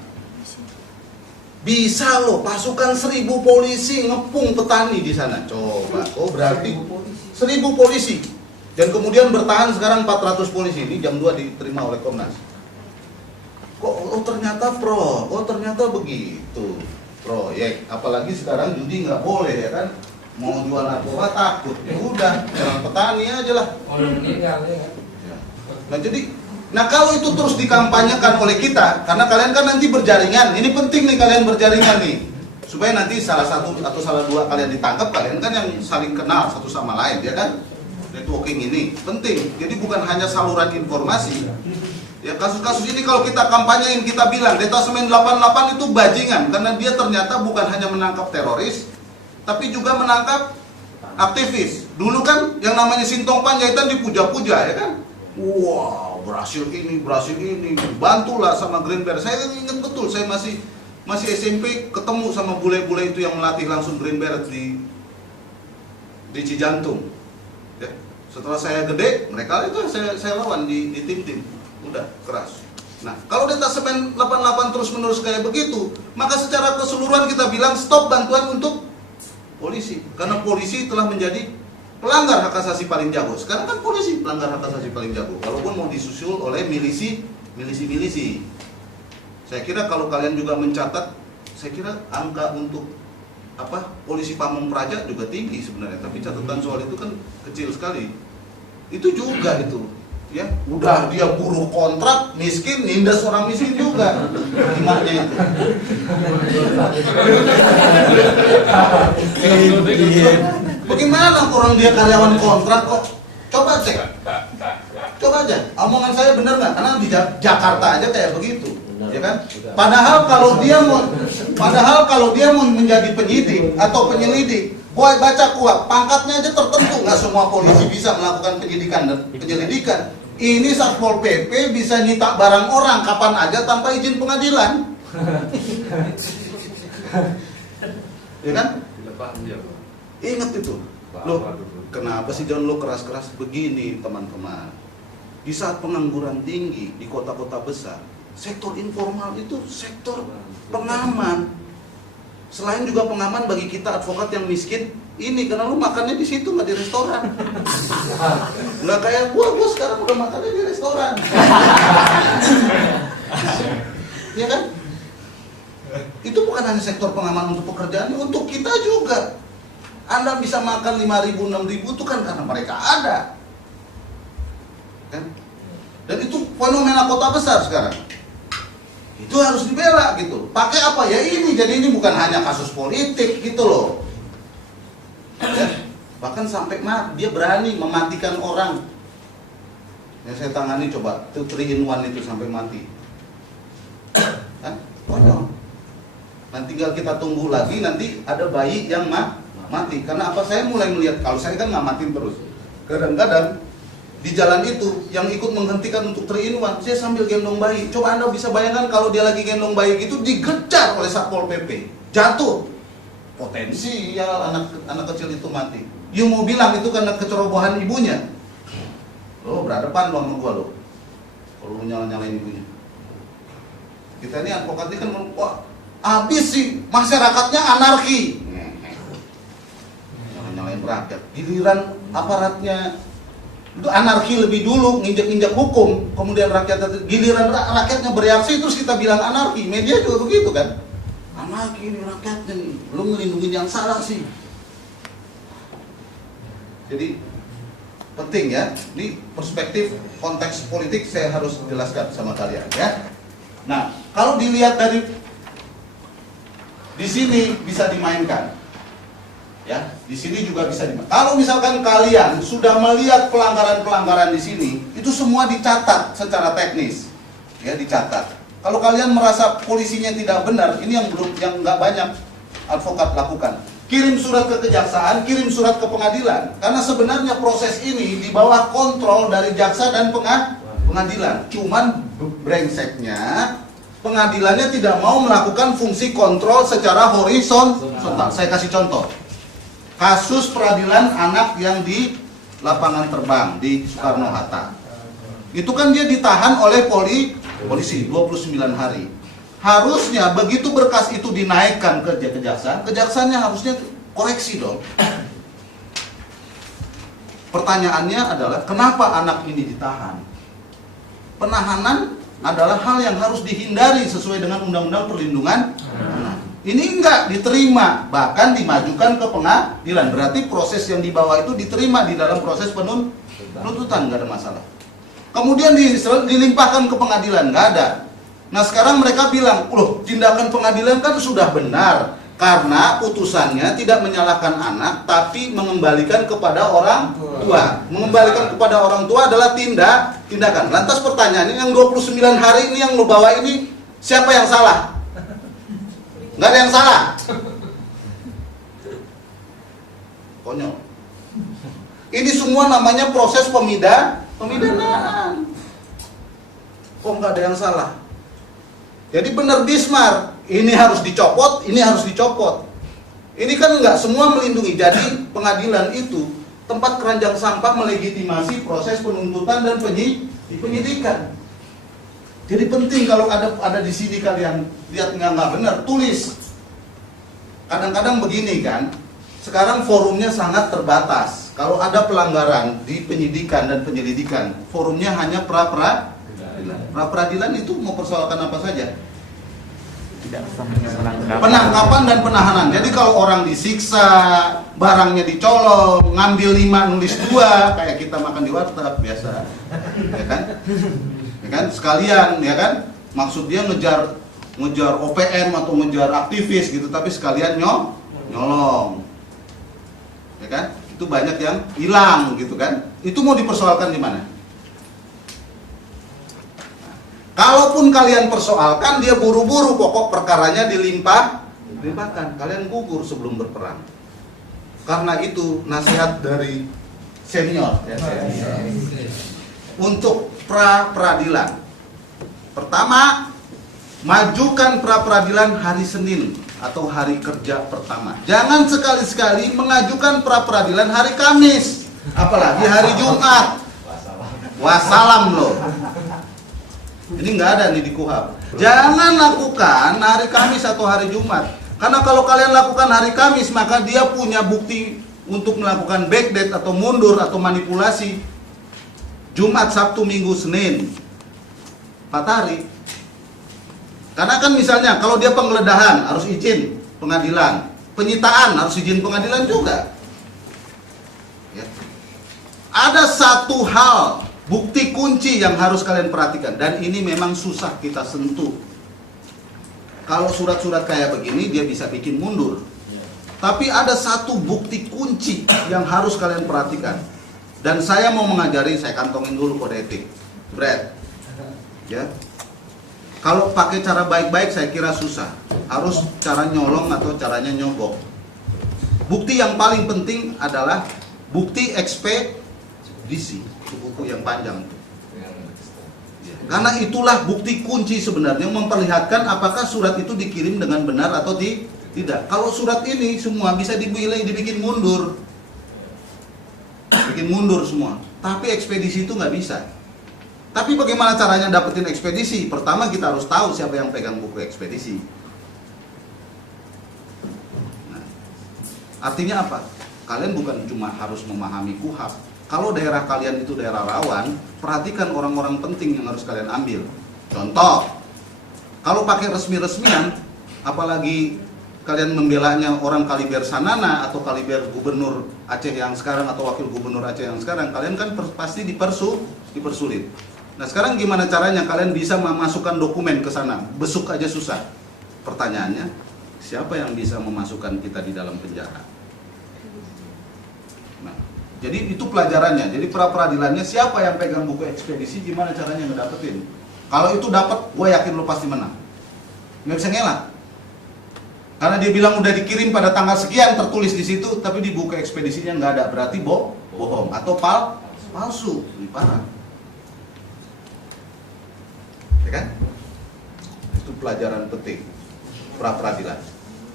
Bisa loh pasukan 1000 polisi ngepung petani di sana. Coba, oh berarti 1000 polisi. Dan kemudian bertahan sekarang 400 polisi. Ini jam 2 diterima oleh Komnas. Kok oh ternyata pro, oh ternyata begitu. Proyek, apalagi sekarang judi nggak boleh ya kan, mau jual narkoba takut, ya udah, jalan petani aja lah. Nah jadi, nah kalau itu terus dikampanyekan oleh kita, karena kalian kan nanti berjaringan, ini penting nih kalian berjaringan nih, supaya nanti salah satu atau salah dua kalian ditangkap, kalian kan yang saling kenal satu sama lain, ya kan? Networking ini penting, jadi bukan hanya saluran informasi. Ya kasus-kasus ini kalau kita kampanyein, kita bilang Detesmen 88 itu bajingan karena dia ternyata bukan hanya menangkap teroris, tapi juga menangkap aktivis. Dulu kan yang namanya Sintong Panjaitan dipuja-puja ya kan. Wow, berhasil ini, bantulah sama Green Bear. Saya ingat betul, saya masih SMP ketemu sama bule-bule itu yang melatih langsung Green Bear di Cijantung. Ya. Setelah saya gede, mereka itu saya lawan di tim-tim. Udah keras. Nah, kalau Detesmen 88 terus-menerus kayak begitu, maka secara keseluruhan kita bilang stop bantuan untuk polisi, karena polisi telah menjadi pelanggar hak asasi paling jago. Sekarang kan polisi pelanggar hak asasi paling jago, walaupun mau disusul oleh milisi. Saya kira kalau kalian juga mencatat, saya kira angka untuk polisi Pamong Praja juga tinggi sebenarnya, tapi catatan soal itu kan kecil sekali. Itu juga itu. Ya, udah dia buruh kontrak, miskin, nindas orang miskin juga. Gimana itu? Bagaimana orang dia karyawan kontrak kok? Coba cek. Coba aja, omongan saya benar nggak? Karena di Jakarta aja kayak begitu, ya kan? Padahal kalau dia mau menjadi penyidik atau penyelidik, baca KUHP, pangkatnya aja tertentu, nggak semua polisi bisa melakukan penyidikan dan penyelidikan. Ini Satpol PP bisa nyita barang orang kapan aja tanpa izin pengadilan. Ya kan? Ingat itu. Loh, kenapa sih John lo keras-keras begini teman-teman? Di saat pengangguran tinggi di kota-kota besar, sektor informal itu sektor pengaman. Selain juga pengaman bagi kita advokat yang miskin, ini karena lu makannya di situ nggak di restoran. Nggak kayak gua sekarang udah makannya di restoran. Ya kan? Itu bukan hanya sektor pengaman untuk pekerjaan, untuk kita juga. Anda bisa makan 5.000, 6.000 itu kan karena mereka ada. Kan? Dan itu fenomena kota besar sekarang. Itu harus dibela gitu. Pakai apa ya ini? Jadi ini bukan hanya kasus politik gitu loh. Ya, bahkan sampai dia berani mematikan orang. Yang saya tangani coba, itu 3 in 1 itu sampai mati. Kan? Konyol. Nanti tinggal kita tunggu lagi, nanti ada bayi yang mati. Karena apa? Saya mulai melihat, kalau saya kan ngamatin terus. Kadang-kadang di jalan itu yang ikut menghentikan untuk 3 in 1, saya sambil gendong bayi. Coba Anda bisa bayangkan kalau dia lagi gendong bayi gitu, dikejar oleh Satpol PP, jatuh. potensi ya anak kecil itu mati. You mau bilang itu karena kecerobohan ibunya? Lo berhadapan lo sama gua lo. Kalau lu nyalain ibunya. Kita ini advokat ini kan, wah, habis sih masyarakatnya anarki. Nyalain rakyat. Giliran aparatnya itu anarki lebih dulu, nginjak-injak hukum, kemudian giliran rakyatnya bereaksi terus kita bilang anarki. Media juga begitu kan? Anarki ini rakyatnya nih, lu ngelindungin yang salah sih. Jadi penting ya, ini perspektif konteks politik saya harus jelaskan sama kalian ya. Nah, kalau dilihat dari di sini bisa dimainkan. Ya, di sini juga bisa dimainkan. Kalau misalkan kalian sudah melihat pelanggaran-pelanggaran di sini, itu semua dicatat secara teknis. Ya, dicatat. Kalau kalian merasa polisinya tidak benar, ini yang nggak banyak advokat lakukan. Kirim surat ke kejaksaan, kirim surat ke pengadilan. Karena sebenarnya proses ini di bawah kontrol dari jaksa dan pengadilan. Cuman brengseknya pengadilannya tidak mau melakukan fungsi kontrol secara horizontal. Saya kasih contoh. Kasus peradilan anak yang di lapangan terbang di Soekarno-Hatta. Itu kan dia ditahan oleh polisi 29 hari. Harusnya begitu berkas itu dinaikkan ke kejaksaan, kejaksaannya harusnya koreksi dong. Pertanyaannya adalah kenapa anak ini ditahan? Penahanan adalah hal yang harus dihindari sesuai dengan Undang-Undang Perlindungan Anak. Ini enggak diterima, bahkan dimajukan ke pengadilan. Berarti proses yang dibawa itu diterima di dalam proses penuntutan, nggak ada masalah. Kemudian dilimpahkan ke pengadilan, nggak ada. Nah sekarang mereka bilang, loh tindakan pengadilan kan sudah benar karena putusannya tidak menyalahkan anak tapi mengembalikan kepada orang tua. Mengembalikan kepada orang tua adalah tindakan. Lantas pertanyaannya, yang 29 hari ini yang lo bawa ini siapa yang salah? Nggak ada yang salah. Konyol. Ini semua namanya proses pemidanaan. Kok nggak ada yang salah? Jadi benar Bismar, ini harus dicopot, ini harus dicopot. Ini kan nggak semua melindungi. Jadi pengadilan itu tempat keranjang sampah melegitimasi proses penuntutan dan penyidikan. Jadi penting kalau ada di sini kalian lihat nggak benar, tulis. Kadang-kadang begini kan, sekarang forumnya sangat terbatas. Kalau ada pelanggaran di penyidikan dan penyelidikan, forumnya hanya pra-peradilan itu mempersoalkan apa saja? Penangkapan dan penahanan. Jadi kalau orang disiksa, barangnya dicolong, ngambil 5 nulis 2, kayak kita makan di warteg biasa, ya kan? Ya kan? Sekalian, ya kan? Maksud dia ngejar OPM atau ngejar aktivis gitu, tapi sekalian nyolong, ya kan? Itu banyak yang hilang gitu kan? Itu mau dipersoalkan di mana? Kalaupun kalian persoalkan, dia buru-buru, pokok perkaranya dilimpahkan. Kalian gugur sebelum berperang. Karena itu nasihat dari senior ya, untuk pra-peradilan. Pertama, majukan pra-peradilan hari Senin atau hari kerja pertama. Jangan sekali-sekali mengajukan pra-peradilan hari Kamis, apalagi hari Jumat. Wassalam loh. Ini nggak ada nih di KUHP. Jangan lakukan hari Kamis atau hari Jumat. Karena kalau kalian lakukan hari Kamis, maka dia punya bukti untuk melakukan backdate atau mundur atau manipulasi. Jumat, Sabtu, Minggu, Senin, 4 hari. Karena kan misalnya kalau dia penggeledahan harus izin pengadilan, penyitaan harus izin pengadilan juga. Ya. Ada satu hal, bukti kunci yang harus kalian perhatikan, dan ini memang susah kita sentuh. Kalau surat-surat kayak begini dia bisa bikin mundur. Tapi ada satu bukti kunci yang harus kalian perhatikan. Dan saya mau mengajari, saya kantongin dulu kode etik. Brad. Ya. Kalau pakai cara baik-baik saya kira susah. Harus cara nyolong atau caranya nyogok. Bukti yang paling penting adalah bukti ekspedisi. Buku yang panjang itu. Karena itulah bukti kunci sebenarnya memperlihatkan apakah surat itu dikirim dengan benar atau Tidak. Kalau surat ini semua bisa dibikin mundur. Bikin mundur semua. Tapi ekspedisi itu nggak bisa. Tapi bagaimana caranya dapetin ekspedisi? Pertama kita harus tahu siapa yang pegang buku ekspedisi. Nah, artinya apa? Kalian bukan cuma harus memahami KUHAP. Kalau daerah kalian itu daerah rawan, perhatikan orang-orang penting yang harus kalian ambil. Contoh, kalau pakai resmi-resmian, apalagi kalian membelanya orang kaliber Sanana atau kaliber gubernur Aceh yang sekarang atau wakil gubernur Aceh yang sekarang, kalian kan pasti dipersulit. Nah sekarang gimana caranya kalian bisa memasukkan dokumen ke sana? Besuk aja susah. Pertanyaannya, siapa yang bisa memasukkan kita di dalam penjara? Nah, jadi itu pelajarannya. Jadi pra-peradilannya siapa yang pegang buku ekspedisi, gimana caranya ngedapetin? Kalau itu dapat, gue yakin lo pasti menang. Nggak bisa ngelak. Karena dia bilang udah dikirim pada tanggal sekian tertulis di situ, tapi di buku ekspedisinya nggak ada, berarti bohong atau palsu, lebih parah. Ya kan? Itu pelajaran penting pra-peradilan.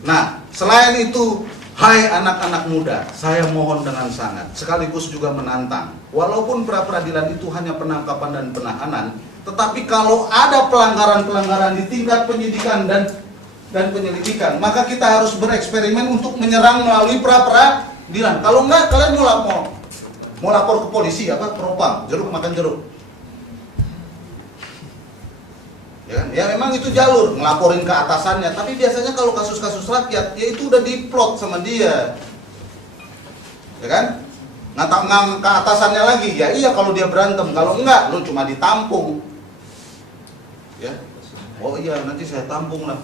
Nah, selain itu, hai anak-anak muda, saya mohon dengan sangat, sekaligus juga menantang. Walaupun pra-peradilan itu hanya penangkapan dan penahanan, tetapi kalau ada pelanggaran-pelanggaran di tingkat penyidikan dan penyelidikan, maka kita harus bereksperimen untuk menyerang melalui pra-peradilan. Kalau enggak, kalian mau lapor ke polisi, propam, jeruk makan jeruk. Ya, kan? Ya memang itu jalur ngelaporin ke atasannya, tapi biasanya kalau kasus-kasus rakyat, ya itu udah diplot sama dia, ya kan? Ngang ke atasannya lagi, ya iya kalau dia berantem, kalau enggak, lu cuma ditampung, ya. Oh iya nanti saya tampung lah.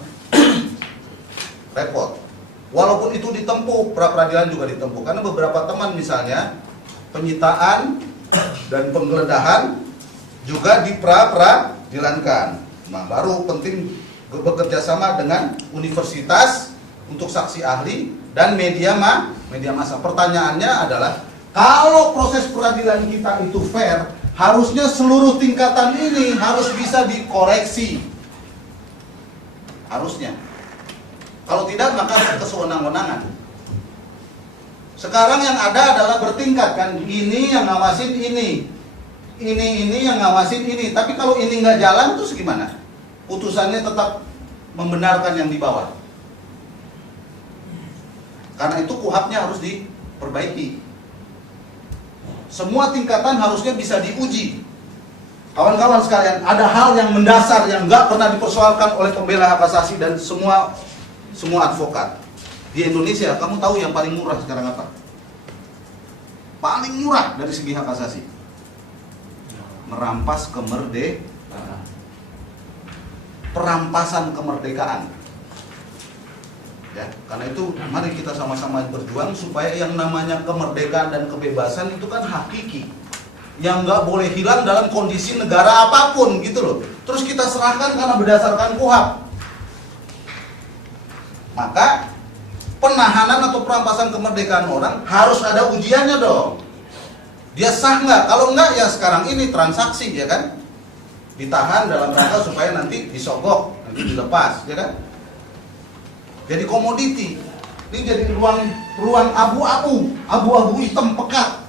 Repot. Walaupun itu ditempuh, pra-peradilan juga ditempuh. Karena beberapa teman misalnya penyitaan dan penggeledahan juga dipra-peradilankan. Nah, baru penting bekerja sama dengan universitas untuk saksi ahli dan media massa. Pertanyaannya adalah, kalau proses peradilan kita itu fair, harusnya seluruh tingkatan ini harus bisa dikoreksi. Harusnya. Kalau tidak, maka kesewenang-wenangan. Sekarang yang ada adalah bertingkat kan, ini yang ngawasin ini yang ngawasin ini. Tapi kalau ini nggak jalan, terus gimana? Putusannya tetap membenarkan yang di bawah. Karena itu KUHAP-nya harus diperbaiki. Semua tingkatan harusnya bisa diuji. Kawan-kawan sekalian, ada hal yang mendasar yang nggak pernah dipersoalkan oleh pembela hak asasi dan semua advokat di Indonesia. Kamu tahu yang paling murah sekarang apa? Paling murah dari segi hak asasi, merampas kemerdekaan, perampasan kemerdekaan. Ya, karena itu mari kita sama-sama berjuang supaya yang namanya kemerdekaan dan kebebasan itu kan hakiki, yang nggak boleh hilang dalam kondisi negara apapun gitu loh. Terus kita serahkan karena berdasarkan KUHAP. Maka penahanan atau perampasan kemerdekaan orang harus ada ujiannya dong. Dia sah nggak? Kalau nggak, ya sekarang ini transaksi, ya kan? Ditahan dalam rangka supaya nanti disogok, nanti dilepas, ya kan? Jadi komoditi. Ini jadi ruang abu-abu hitam pekat.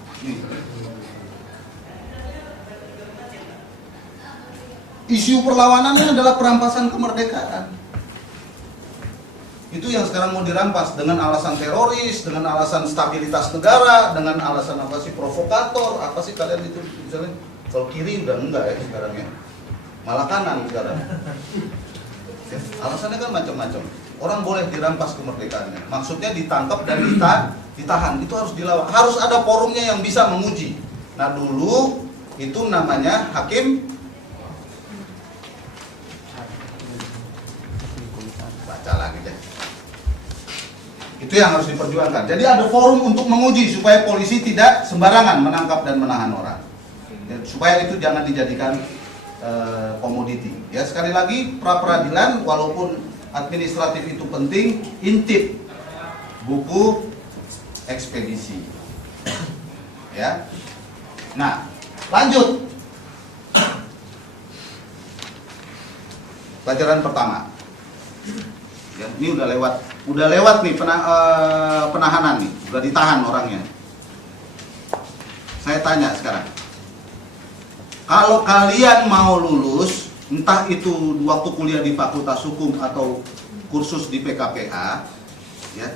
Isu perlawanannya adalah perampasan kemerdekaan. Itu yang sekarang mau dirampas dengan alasan teroris, dengan alasan stabilitas negara, dengan alasan apa sih, provokator, apa sih kalian itu misalnya. Kalau kiri udah enggak ya sekarang ya, malah kanan sekarang. Ya, alasannya kan macam-macam. Orang boleh dirampas kemerdekaannya, maksudnya ditangkap dan ditahan. Itu harus dilawan, harus ada forumnya yang bisa menguji. Nah dulu itu namanya hakim. Baca lagi deh. Itu yang harus diperjuangkan. Jadi ada forum untuk menguji supaya polisi tidak sembarangan menangkap dan menahan orang. Ya, supaya itu jangan dijadikan komoditi. Ya, sekali lagi pra-peradilan walaupun administratif itu penting, intip buku ekspedisi. Ya. Nah, lanjut. Pelajaran pertama. Ya, ini udah lewat nih penahanan nih, udah ditahan orangnya. Saya tanya sekarang, kalau kalian mau lulus, entah itu waktu kuliah di Fakultas Hukum atau kursus di PKPA, ya,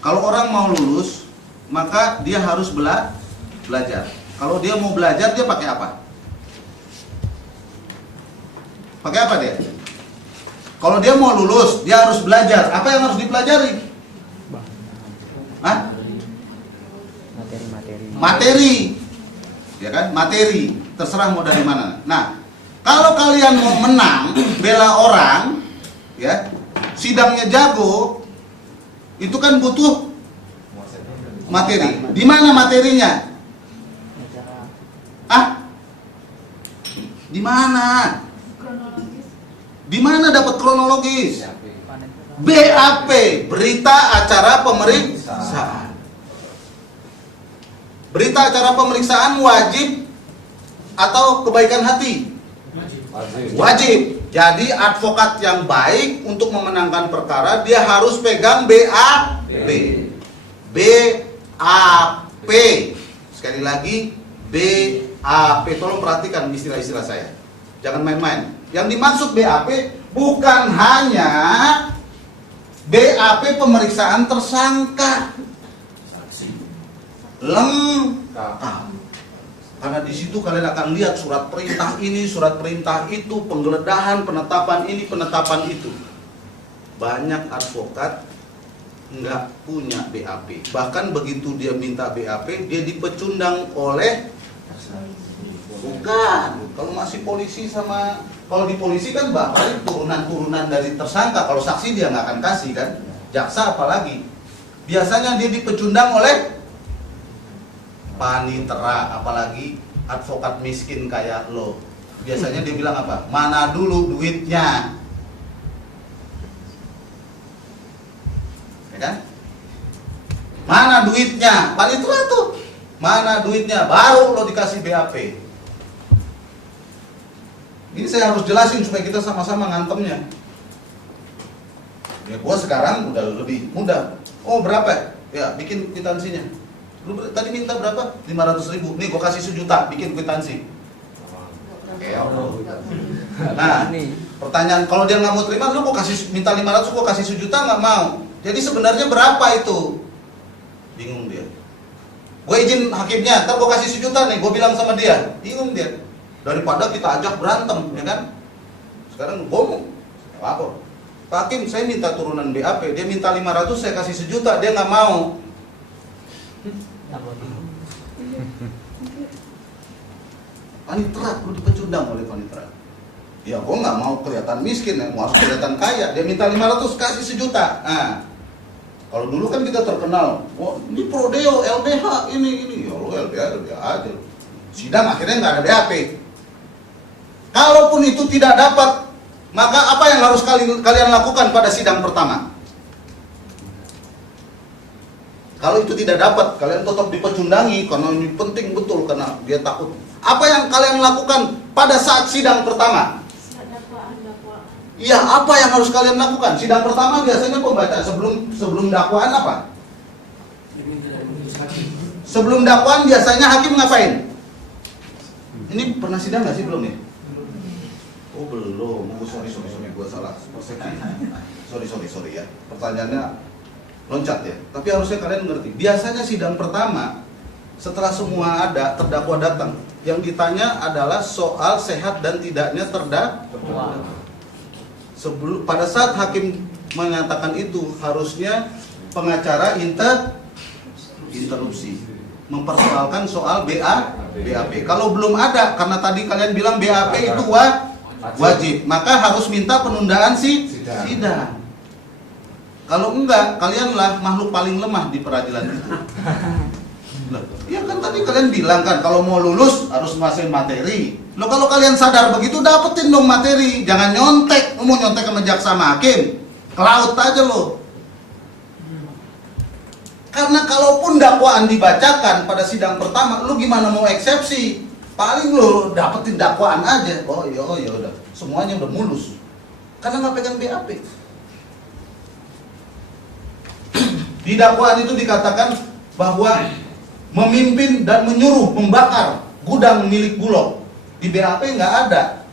kalau orang mau lulus, maka dia harus belajar. Kalau dia mau belajar, dia pakai apa? Pakai apa dia? Kalau dia mau lulus, dia harus belajar. Apa yang harus dipelajari? Hah? Materi. Ya kan? Materi. Terserah mau dari mana. Nah, kalau kalian mau menang, bela orang, ya, sidangnya jago, itu kan butuh materi. Di mana materinya? Di mana? Kronologis. Di mana dapat kronologis? BAP, berita acara pemeriksaan. Berita acara pemeriksaan wajib atau kebaikan hati? Wajib. Jadi advokat yang baik untuk memenangkan perkara dia harus pegang BAP. BAP. Sekali lagi BAP. Tolong perhatikan istilah-istilah saya. Jangan main-main. Yang dimaksud BAP bukan hanya BAP pemeriksaan tersangka. Lengkap. Karena di situ kalian akan lihat surat perintah ini, surat perintah itu, penggeledahan, penetapan ini, penetapan itu. Banyak advokat nggak punya BAP. Bahkan begitu dia minta BAP, dia dipecundang oleh bukan. Kalau masih polisi sama, kalau di polisi kan bahkan turunan-turunan dari tersangka. Kalau saksi dia nggak akan kasih kan. Jaksa apalagi. Biasanya dia dipecundang oleh panitera, apalagi advokat miskin kayak lo. Biasanya dia bilang apa? Mana dulu duitnya? Ya kan? Mana duitnya? Panitera tuh. Mana duitnya? Baru lo dikasih BAP. Ini saya harus jelasin supaya kita sama-sama ngantemnya. Ya gua sekarang udah lebih mudah. Oh berapa? Ya bikin kwitansinya. Lu tadi minta berapa? 500.000. Nih gua kasih 1 juta bikin kwitansi. Nah, pertanyaan kalau dia nggak mau terima, lu gua kasih minta 500, gua kasih 1 juta nggak mau. Jadi sebenarnya berapa itu? Bingung dia. Gue izin hakimnya, ntar gua kasih 1 juta nih, gua bilang sama dia. Bingung dia. Daripada kita ajak berantem, ya kan? Sekarang gua lapor. Pak Hakim, saya minta turunan BAP, dia minta 500, saya kasih 1 juta, dia nggak mau. Panitera, lu dipecundang oleh panitera. Ya gua nggak mau kelihatan miskin, ya, mau harus kelihatan kaya. Dia minta 500, kasih 1 juta. Nah, kalau dulu kan kita terkenal, wah ini Prodeo, LBH, ini. Ya lu LBH aja. Sidang akhirnya nggak ada BAP. Kalaupun itu tidak dapat, maka apa yang harus kalian lakukan pada sidang pertama? Kalau itu tidak dapat, kalian tetap dipecundangi karena ini penting betul, karena dia takut. Apa yang kalian lakukan pada saat sidang pertama? Dakwaan. Iya, apa yang harus kalian lakukan? Sidang pertama biasanya pembacaan sebelum dakwaan apa? Sebelum dakwaan biasanya hakim ngapain? Ini pernah sidang nggak sih belum nih? Oh belum. Oh, sorry, gue salah persepsi. Sorry ya. Pertanyaannya loncat ya. Tapi harusnya kalian ngerti. Biasanya sidang pertama setelah semua ada, terdakwa datang. Yang ditanya adalah soal sehat dan tidaknya terdakwa. Pada saat hakim menyatakan itu, harusnya pengacara interupsi, mempersoalkan soal BAP. Kalau belum ada, karena tadi kalian bilang BAP itu wajib, maka harus minta penundaan sidang. Kalau enggak, kalianlah makhluk paling lemah di peradilan itu. Ya kan tadi kalian bilang kan kalau mau lulus harus menguasai materi. Lo kalau kalian sadar begitu, dapetin dong materi. Jangan nyontek. Lo mau nyontek sama jaksa sama hakim, ke laut aja lo. Karena kalaupun dakwaan dibacakan pada sidang pertama, lo gimana mau eksepsi? Paling lo dapetin dakwaan aja. Oh iya udah, semuanya udah mulus. Karena nggak pegang BAP. Di dakwaan itu dikatakan bahwa memimpin dan menyuruh membakar gudang milik Bulog. Di BAP nggak ada.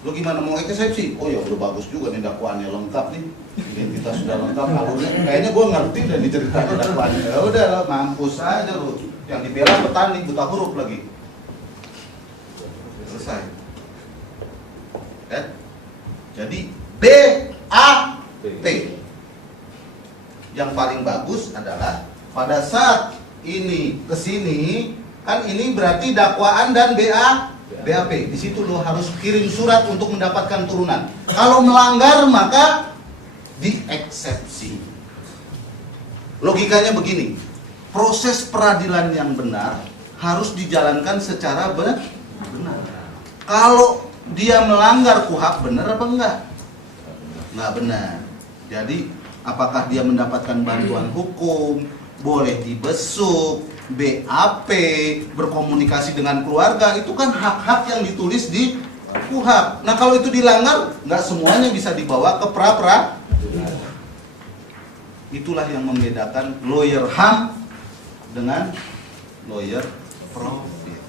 Lo gimana mau eksepsi? Oh ya udah bagus juga nih dakwaannya lengkap nih. Identitas sudah lengkap, alurnya. Kayaknya gue ngerti dan diceritain dakwaannya. Ya udah lo mampus aja lo. Yang dibela petani buta huruf lagi. Selesai. Jadi BAP. Yang paling bagus adalah pada saat ini kesini kan ini berarti dakwaan dan BAP. Di situ lo harus kirim surat untuk mendapatkan turunan. Kalau melanggar maka dieksepsi. Logikanya begini, proses peradilan yang benar harus dijalankan secara benar. Kalau dia melanggar KUHP benar apa enggak? Enggak benar. Jadi apakah dia mendapatkan bantuan hukum, boleh dibesuk, BAP, berkomunikasi dengan keluarga, itu kan hak-hak yang ditulis di KUHP. Nah kalau itu dilanggar, nggak semuanya bisa dibawa ke pra-pra. Itulah yang membedakan lawyer HAM dengan lawyer profit.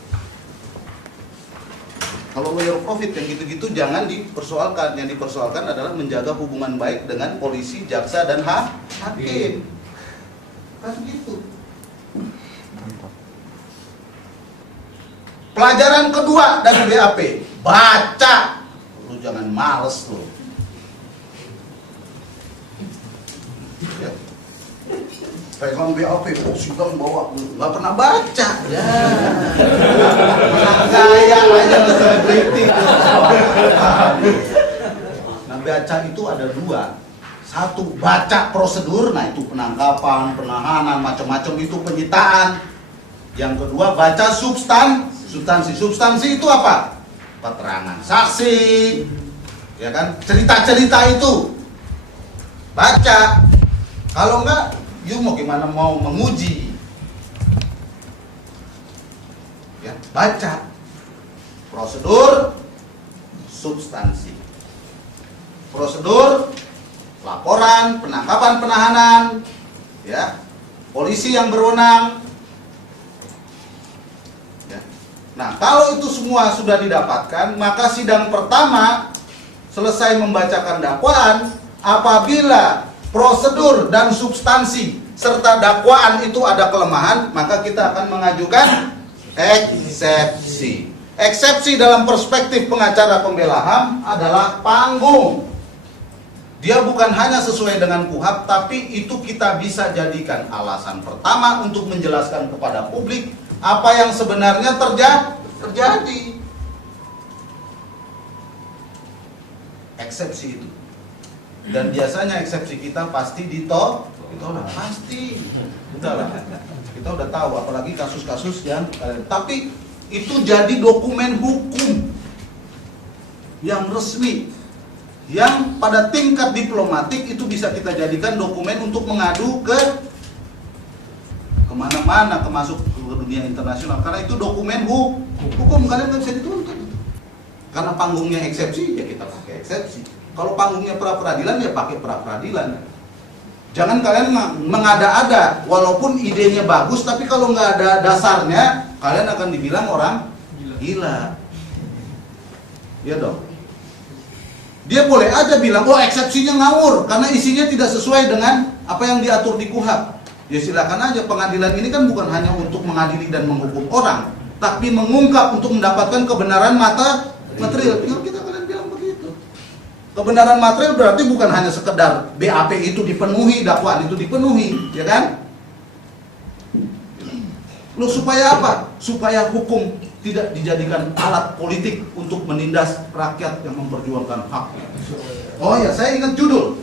Kalau lawyer profit yang gitu-gitu jangan dipersoalkan. Yang dipersoalkan adalah menjaga hubungan baik dengan polisi, jaksa, dan hakim. Kan gitu. Pelajaran kedua dari BAP, baca. Lu jangan males lu. Ya. Pegang BAP, sidang bawa, nggak pernah baca. Ya. Gaya aja ke selebriti. Nah baca itu ada dua. Satu, baca prosedur, nah itu penangkapan, penahanan, macam-macam itu penyitaan. Yang kedua, baca substansi. Substansi itu apa? Keterangan saksi, ya kan? Cerita-cerita itu baca. Kalau enggak, you mau gimana mau menguji? Ya, baca prosedur, substansi. Prosedur, laporan, penangkapan, penahanan, ya, polisi yang berwenang. Ya. Nah, kalau itu semua sudah didapatkan, maka sidang pertama selesai membacakan dakwaan. Apabila prosedur dan substansi serta dakwaan itu ada kelemahan, maka kita akan mengajukan eksepsi. Eksepsi dalam perspektif pengacara pembela HAM adalah panggung. Dia bukan hanya sesuai dengan KUHP, tapi itu kita bisa jadikan alasan pertama untuk menjelaskan kepada publik apa yang sebenarnya terjadi. Eksepsi itu. Dan biasanya eksepsi kita pasti ditolak, pasti. Kita udah tahu, apalagi kasus-kasus yang tapi itu jadi dokumen hukum yang resmi, yang pada tingkat diplomatik itu bisa kita jadikan dokumen untuk mengadu ke kemana-mana, termasuk ke dunia internasional. Karena itu dokumen hukum, kalian nggak bisa dituntut. Karena panggungnya eksepsi, ya kita pakai eksepsi. Kalau panggungnya pra-peradilan, ya pakai pra-peradilan. Jangan kalian mengada-ada, walaupun idenya bagus, tapi kalau nggak ada dasarnya, kalian akan dibilang orang gila. Iya dong. Dia boleh aja bilang, oh eksepsinya ngawur, karena isinya tidak sesuai dengan apa yang diatur di KUHP. Ya silakan aja, pengadilan ini kan bukan hanya untuk mengadili dan menghukum orang, tapi mengungkap untuk mendapatkan kebenaran material. Tinggal kita kalian bilang begitu. Kebenaran material berarti bukan hanya sekedar BAP itu dipenuhi, dakwaan itu dipenuhi, ya kan? Loh supaya apa? Supaya hukum tidak dijadikan alat politik untuk menindas rakyat yang memperjuangkan hak. Oh ya, saya ingat judul.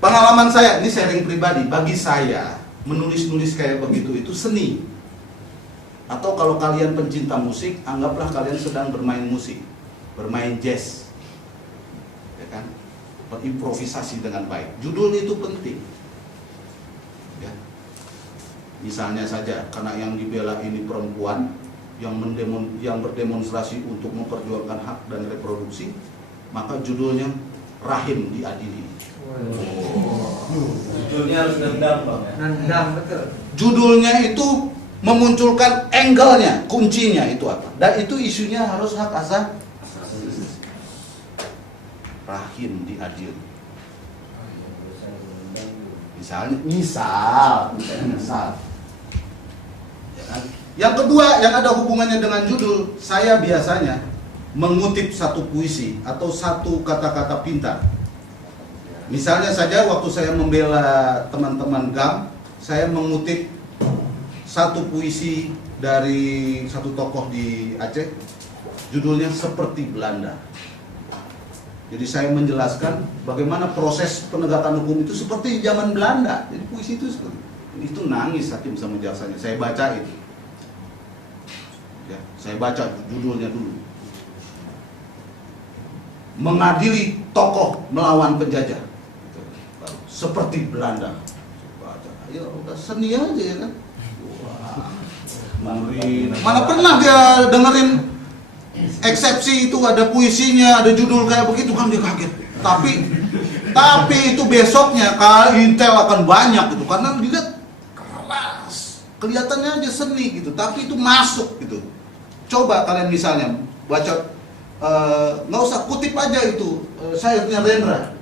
Pengalaman saya, ini sharing pribadi, bagi saya menulis-nulis kayak begitu itu seni. Atau kalau kalian pencinta musik, anggaplah kalian sedang bermain musik, bermain jazz. Ya kan? Berimprovisasi dengan baik. Judul itu penting. Ya. Misalnya saja, karena yang dibela ini perempuan yang berdemonstrasi untuk memperjuangkan hak dan reproduksi, maka judulnya Rahim Diadili. Oh. Judulnya harus nendang bang ya. Nendang betul. Judulnya itu memunculkan angle-nya, kuncinya itu apa? Dan itu isunya harus hak asasi rahim diadili. Misal. Ya kan? Yang kedua, yang ada hubungannya dengan judul, saya biasanya mengutip satu puisi atau satu kata-kata pintar. Misalnya saja waktu saya membela teman-teman GAM, saya mengutip satu puisi dari satu tokoh di Aceh, judulnya Seperti Belanda. Jadi saya menjelaskan bagaimana proses penegakan hukum itu seperti zaman Belanda. Jadi puisi itu seperti itu, nangis hakim sama jaksanya. Saya baca itu. Ya, saya baca judulnya dulu. Mengadili tokoh melawan penjajah. Seperti Belanda. Baca. Ya udah seni aja ya kan. Wah. Mana pernah dia dengerin eksepsi itu ada puisinya, ada judul kayak begitu kan dia kaget. Tapi itu besoknya intel akan banyak gitu karena dilihat keras, kelihatannya aja seni gitu, tapi itu masuk gitu. Coba kalian misalnya baca, nggak usah kutip aja itu syairnya Rendra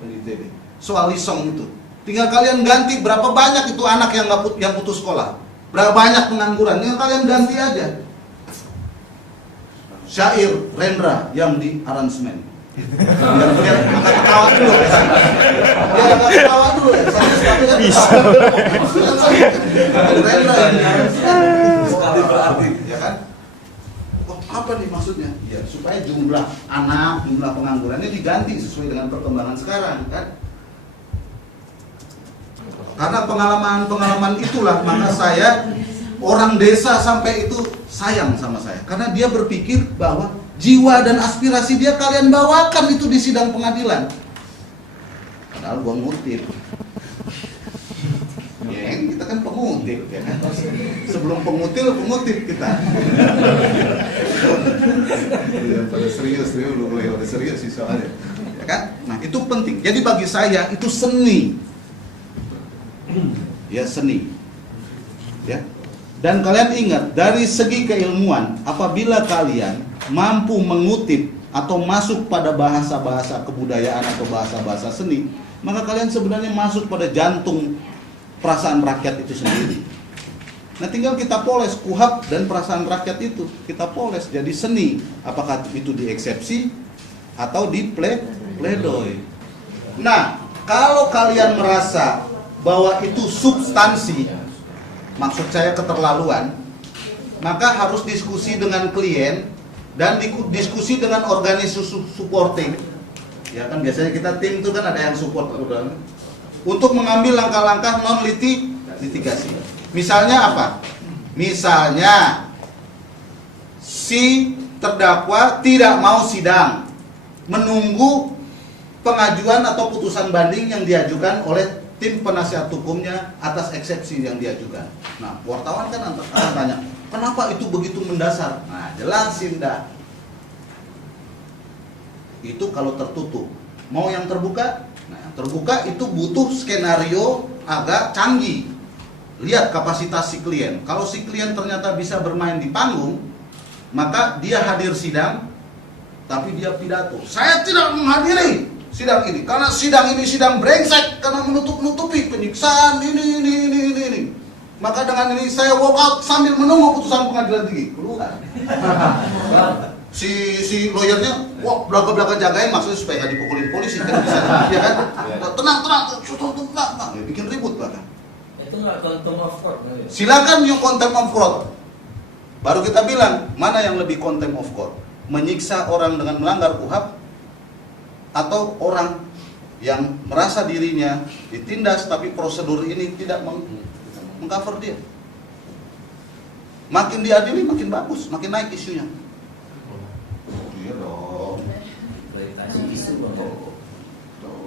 soal Lisong itu. Tinggal kalian ganti berapa banyak itu anak yang putus sekolah, berapa banyak pengangguran, tinggal kalian ganti aja. Syair Rendra yang di aransemen. Biar angkat ketawa dulu. Biar angkat ketawa dulu ya. Rendra yang di aransemen. Ya kan? Oh, apa nih maksudnya? Ya, supaya jumlah anak, jumlah penganggurannya diganti sesuai dengan perkembangan sekarang kan. Karena pengalaman itulah maka saya orang desa sampai itu sayang sama saya karena dia berpikir bahwa jiwa dan aspirasi dia kalian bawakan itu di sidang pengadilan. Padahal gua ngutip. Ya, kita kan pengutip ya kan. Sebelum pengutip kita. Ya, pada serius lu mulai pada serius sih soalnya. Ya kan? Nah, itu penting. Jadi bagi saya itu seni. Ya, seni. Ya. Dan kalian ingat, dari segi keilmuan, apabila kalian mampu mengutip atau masuk pada bahasa-bahasa kebudayaan atau bahasa-bahasa seni, maka kalian sebenarnya masuk pada jantung perasaan rakyat itu sendiri. Nah, tinggal kita poles kuhab dan perasaan rakyat itu, kita poles jadi seni. Apakah itu di eksepsi atau di pledoi. Nah, kalau kalian merasa bahwa itu substansi, maksud saya keterlaluan, maka harus diskusi dengan klien dan diskusi dengan organisasi supporting. Ya kan biasanya kita tim itu kan ada yang support untuk mengambil langkah-langkah non litigasi. Misalnya apa? Misalnya si terdakwa tidak mau sidang, menunggu pengajuan atau putusan banding yang diajukan oleh tim penasihat hukumnya atas eksepsi yang diajukan. Nah, wartawan kan akan tanya, kenapa itu begitu mendasar? Nah, jelasin dah. Itu kalau tertutup. Mau yang terbuka? Nah, yang terbuka itu butuh skenario agak canggih. Lihat kapasitas si klien. Kalau si klien ternyata bisa bermain di panggung, maka dia hadir sidang, tapi dia pidato. Saya tidak menghadiri sidang ini karena sidang ini sidang brengsek karena menutupi penyiksaan ini. Maka dengan ini saya walk out sambil menunggu putusan pengadilan tinggi. Keluar. Si lawyernya, wah belakang jagain maksudnya supaya nggak dipukulin polisi kan bisa, ya kan? Tenang, ya, bikin ribut bahkan. Itu nggak contempt of court. Silakan you contempt of court. Baru kita bilang mana yang lebih contempt of court, menyiksa orang dengan melanggar KUHP atau orang yang merasa dirinya ditindas tapi prosedur ini tidak mengcover dia. Makin diadili makin bagus, makin naik isunya. Iya dong.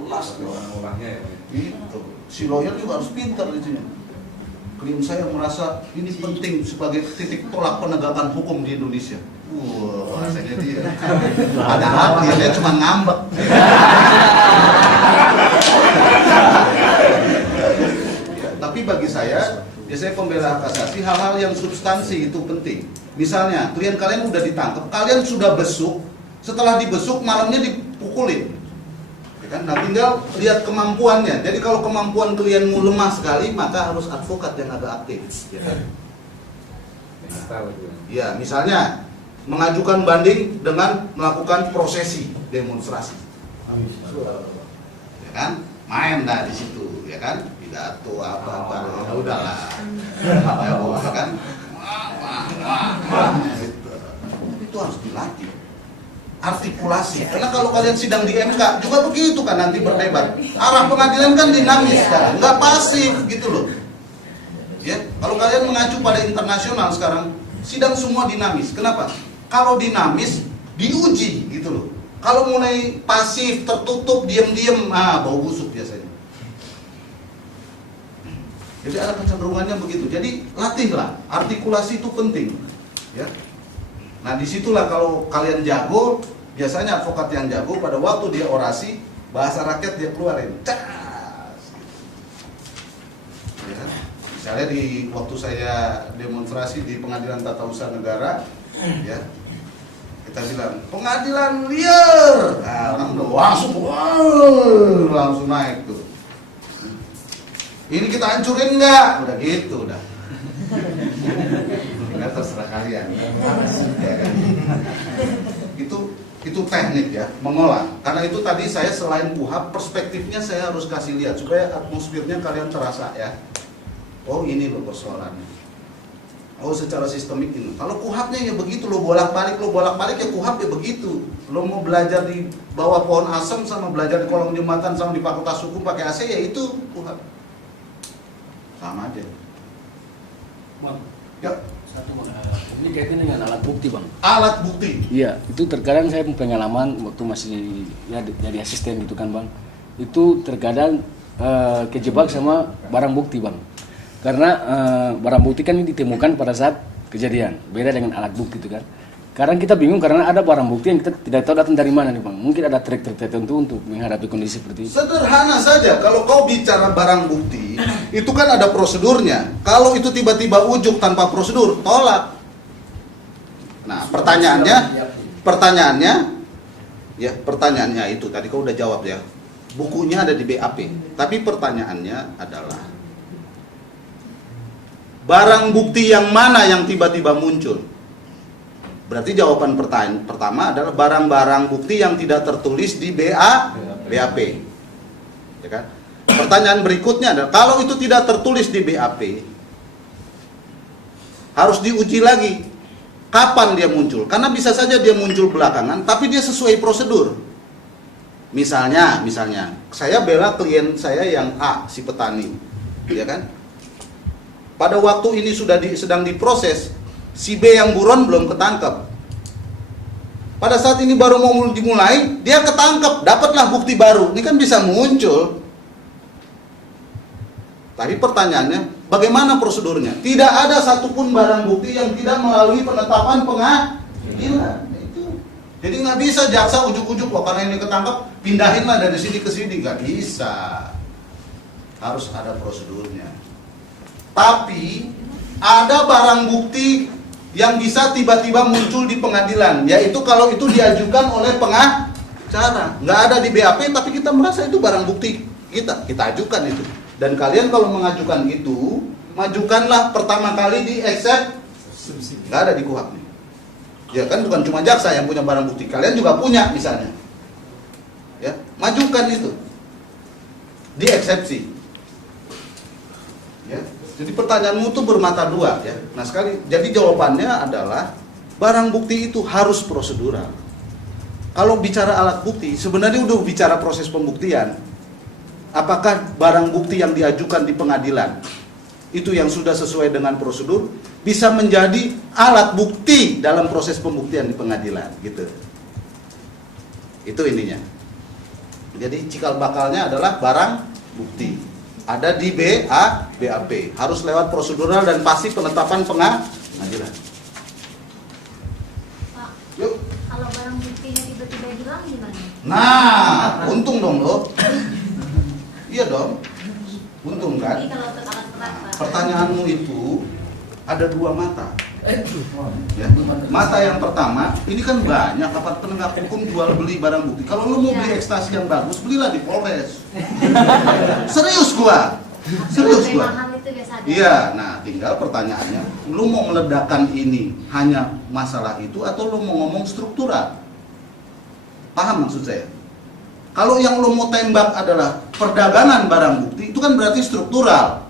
Jelas Orang-orangnya ya. gitu. Si lawyer juga harus pintar itunya. Klien saya merasa ini penting sebagai titik tolak penegakan hukum di Indonesia. Wah, rasanya dia. Padahal dia cuma ngambek. hal-hal yang substansi itu penting. Misalnya, klien kalian udah ditangkap, kalian sudah besuk, setelah dibesuk malamnya dipukulin. Ya kan? Nah, tinggal lihat kemampuannya. Jadi kalau kemampuan klienmu lemah sekali, maka harus advokat yang agak aktif. Ya kan? Ya, misalnya mengajukan banding dengan melakukan prosesi demonstrasi. Ya kan? Main dah di situ, ya kan? Pidato apa-apa, ya udahlah. Ya kan? Gitu. Itu harus dilatih. Artikulasi. Karena kalau kalian sidang di MK juga begitu kan nanti berdebat. Arah pengadilan kan dinamis sekarang, nggak pasif gitu loh. Ya, kalau kalian mengacu pada internasional sekarang, sidang semua dinamis. Kenapa? Kalau dinamis diuji gitu loh. Kalau mulai pasif, tertutup, diam-diam, bau busuk biasanya. Jadi ada kecenderungannya begitu. Jadi latihlah, artikulasi itu penting. Ya. Nah disitulah kalau kalian jago, biasanya advokat yang jago pada waktu dia orasi, bahasa rakyat dia keluarin. Cas. Ya. Misalnya di waktu saya demonstrasi di Pengadilan Tata Usaha Negara, ya. Kita bilang pengadilan liar, nah, orang langsung naik tuh. Ini kita hancurin nggak? Udah gitu, udah. Nggak terserah kalian. Ya, kan? Itu teknik ya, mengolah. Karena itu tadi saya selain kuhab, perspektifnya saya harus kasih lihat supaya atmosfernya kalian terasa ya. Oh ini loh persoalannya. Oh secara sistemik ini. Kalau kuhabnya ya begitu, lo bolak-balik ya kuhab ya begitu. Lo mau belajar di bawah pohon asem sama belajar di kolong jembatan sama di fakultas hukum pakai AC ya itu kuhab. Sama aja. Bang, Ya. satu bang. Ini kaitan dengan alat bukti bang. Alat bukti. Iya, itu terkadang saya punya pengalaman waktu masih ya jadi asisten gitu kan bang. Itu terkadang kejebak sama barang bukti bang. Karena barang bukti kan ini ditemukan pada saat kejadian, beda dengan alat bukti itu kan. Kadang kita bingung karena ada barang bukti yang kita tidak tahu datang dari mana nih bang. Mungkin ada trik-trik tertentu untuk menghadapi kondisi seperti itu. Sederhana saja, kalau kau bicara barang bukti, itu kan ada prosedurnya. Kalau itu tiba-tiba ujuk tanpa prosedur, tolak. Nah, pertanyaannya itu tadi kau udah jawab ya. Bukunya ada di BAP. Tapi pertanyaannya adalah barang bukti yang mana yang tiba-tiba muncul? Berarti jawaban pertanyaan pertama adalah barang-barang bukti yang tidak tertulis di BAP. Ya kan? Pertanyaan berikutnya adalah kalau itu tidak tertulis di BAP, harus diuji lagi kapan dia muncul. Karena bisa saja dia muncul belakangan, tapi dia sesuai prosedur. Misalnya, saya bela klien saya yang A, si petani, ya kan? Pada waktu ini sedang diproses, si B yang buron belum ketangkep. Pada saat ini baru mau dimulai, dia ketangkep, dapatlah bukti baru. Ini kan bisa muncul. Tapi pertanyaannya, bagaimana prosedurnya? Tidak ada satupun barang bukti yang tidak melalui penetapan pengadilan. Itu. Jadi nggak bisa jaksa ujuk-ujuk, wah karena ini ketangkep, pindahinlah dari sini ke sini. Nggak bisa. Harus ada prosedurnya. Tapi ada barang bukti yang bisa tiba-tiba muncul di pengadilan, yaitu kalau itu diajukan oleh pengacara. Nggak ada di BAP, tapi kita merasa itu barang bukti kita ajukan itu. Dan kalian kalau mengajukan itu, majukanlah pertama kali di eksepsi. Nggak ada di KUHP. Ya kan bukan cuma jaksa yang punya barang bukti, kalian juga punya misalnya. Ya, majukan itu di eksepsi. Ya. Jadi pertanyaanmu itu bermata dua ya. Nah jadi jawabannya adalah barang bukti itu harus prosedural. Kalau bicara alat bukti, sebenarnya udah bicara proses pembuktian. Apakah barang bukti yang diajukan di pengadilan itu yang sudah sesuai dengan prosedur bisa menjadi alat bukti dalam proses pembuktian di pengadilan gitu. Itu ininya. Jadi cikal bakalnya adalah barang bukti. Ada di BAP, harus lewat prosedural dan pasti penetapan pengadilan. Pak, Yuk. kalau barang buktinya tiba-tiba hilang gimana? Nah, untung dong lo. Iya dong, untung kan? Jadi kalau alat berat, Pak. Pertanyaanmu itu ada dua mata. Ya. Mata yang pertama, ini kan banyak aparat penegak hukum jual beli barang bukti. Kalau lu mau beli ekstasi yang bagus, belilah di Polres. Serius gua. Serius gua. Mahal itu biasa ada. Iya, nah tinggal pertanyaannya, lu mau meledakkan ini hanya masalah itu atau lu mau ngomong struktural? Paham maksud saya? Kalau yang lu mau tembak adalah perdagangan barang bukti, itu kan berarti struktural.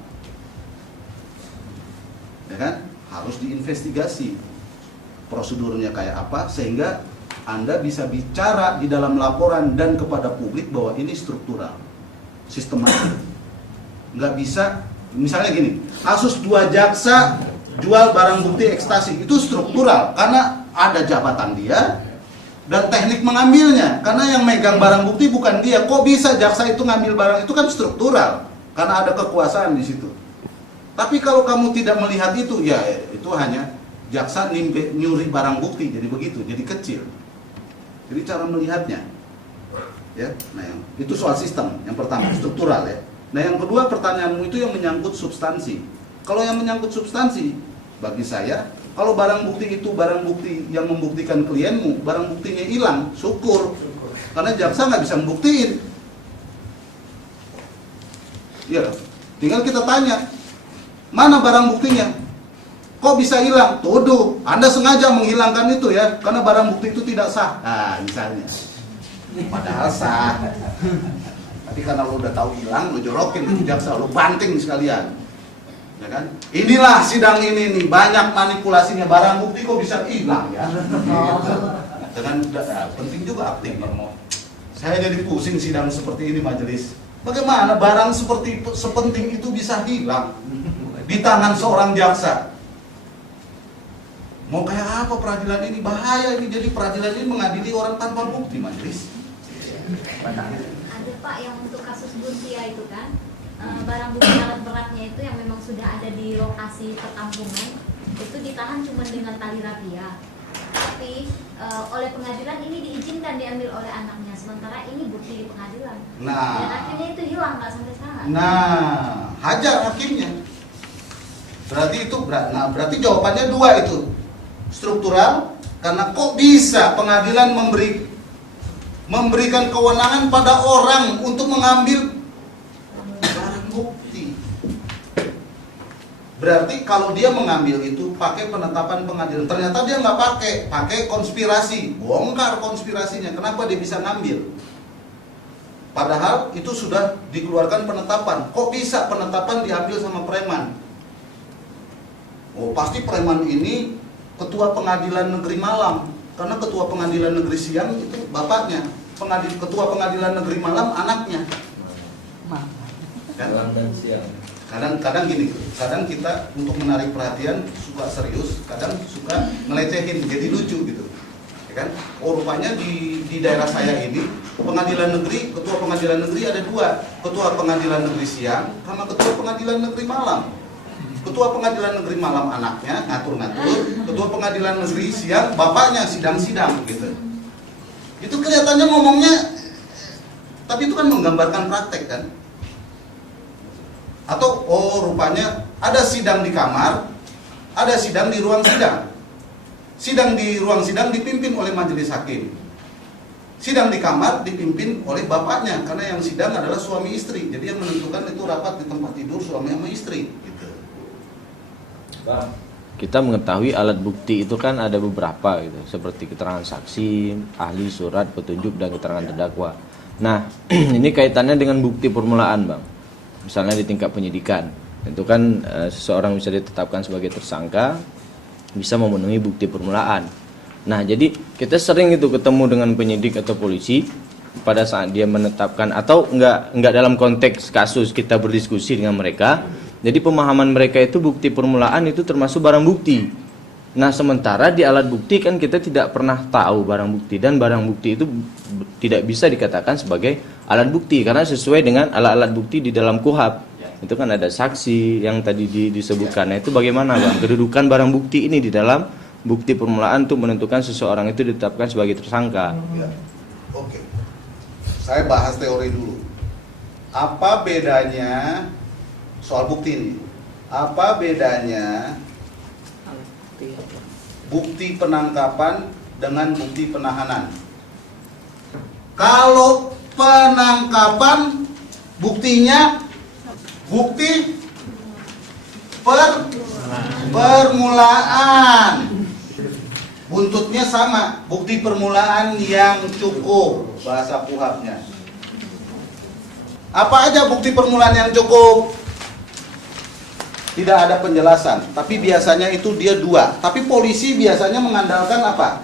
Ya kan? Harus diinvestigasi prosedurnya kayak apa sehingga Anda bisa bicara di dalam laporan dan kepada publik bahwa ini struktural, sistematik. Nggak bisa, misalnya gini, kasus 2 jaksa jual barang bukti ekstasi, itu struktural karena ada jabatan dia dan teknik mengambilnya, karena yang megang barang bukti bukan dia. Kok bisa jaksa itu ngambil barang, itu kan struktural karena ada kekuasaan di situ. Tapi kalau kamu tidak melihat itu, ya itu hanya jaksa nyuri barang bukti, jadi begitu, jadi kecil. Jadi cara melihatnya, ya. Nah, itu soal sistem yang pertama, struktural ya. Nah, yang kedua pertanyaanmu itu yang menyangkut substansi. Kalau yang menyangkut substansi, bagi saya, kalau barang bukti itu barang bukti yang membuktikan klienmu, barang buktinya hilang, syukur, karena jaksa nggak bisa membuktiin. Iya, tinggal kita tanya. Mana barang buktinya? Kok bisa hilang? Tuduh, Anda sengaja menghilangkan itu ya, karena barang bukti itu tidak sah. Nah, misalnya. Padahal sah. Tapi karena lo udah tahu hilang, lo jorokin ke jaksa, lo banting sekalian. Ya kan? Inilah sidang ini nih, banyak manipulasinya, barang bukti kok bisa hilang ya. Dengan penting juga aktif. Saya jadi pusing sidang seperti ini majelis. Bagaimana barang sepenting itu bisa hilang di tangan seorang jaksa? Mau kayak apa peradilan ini? Bahaya ini, jadi peradilan ini mengadili orang tanpa bukti majelis. Ada Pak yang untuk kasus Buntia itu kan, barang bukti alat beratnya itu yang memang sudah ada di lokasi perkampungan itu ditahan cuma dengan tali rapia. Tapi oleh pengadilan ini diizinkan diambil oleh anaknya, sementara ini bukti di pengadilan. Nah, dan akhirnya itu hilang nggak sampai sekarang. Nah, hajar hakimnya. Berarti itu berarti jawabannya dua itu. Struktural, karena kok bisa pengadilan memberikan kewenangan pada orang untuk mengambil barang bukti. Berarti kalau dia mengambil itu pakai penetapan pengadilan, ternyata dia nggak pakai konspirasi, bongkar konspirasinya. Kenapa dia bisa ngambil? Padahal itu sudah dikeluarkan penetapan. Kok bisa penetapan diambil sama preman? Oh, pasti preman ini ketua pengadilan negeri malam, karena ketua pengadilan negeri siang itu bapaknya, ketua pengadilan negeri malam anaknya. Kan? Dan siang. Kadang gini, kadang kita untuk menarik perhatian suka serius, kadang suka ngelecehin, jadi lucu gitu, ya kan? Oh, rupanya di daerah saya ini pengadilan negeri, ketua pengadilan negeri ada dua, ketua pengadilan negeri siang sama ketua pengadilan negeri malam. Ketua pengadilan negeri malam anaknya ngatur-ngatur, ketua pengadilan negeri siang bapaknya sidang-sidang gitu. Itu kelihatannya ngomongnya, tapi itu kan menggambarkan praktek kan? Atau oh rupanya ada sidang di kamar, ada sidang di ruang sidang. Sidang di ruang sidang dipimpin oleh majelis hakim. Sidang di kamar dipimpin oleh bapaknya, karena yang sidang adalah suami istri. Jadi yang menentukan itu rapat di tempat tidur suami sama istri gitu. Bang, kita mengetahui alat bukti itu kan ada beberapa gitu, seperti keterangan saksi, ahli, surat, petunjuk, dan keterangan terdakwa. Nah, ini kaitannya dengan bukti permulaan, Bang. Misalnya di tingkat penyidikan, tentu kan seseorang bisa ditetapkan sebagai tersangka, bisa memenuhi bukti permulaan. Nah, jadi kita sering itu ketemu dengan penyidik atau polisi pada saat dia menetapkan, atau enggak dalam konteks kasus kita berdiskusi dengan mereka. Jadi pemahaman mereka itu bukti permulaan itu termasuk barang bukti. Nah, sementara di alat bukti kan kita tidak pernah tahu barang bukti, dan barang bukti itu tidak bisa dikatakan sebagai alat bukti karena sesuai dengan alat-alat bukti di dalam KUHP. Itu kan ada saksi yang tadi disebutkan. Nah, itu bagaimana, Bang, kedudukan barang bukti ini di dalam bukti permulaan untuk menentukan seseorang itu ditetapkan sebagai tersangka? Ya. Oke. Saya bahas teori dulu. Apa bedanya soal bukti ini? Apa bedanya bukti penangkapan dengan bukti penahanan. Kalau penangkapan buktinya bukti permulaan, buntutnya sama, bukti permulaan yang cukup, bahasa kuhabnya. Apa aja bukti permulaan yang cukup? Tidak ada penjelasan, tapi biasanya itu dia 2. Tapi polisi biasanya mengandalkan apa?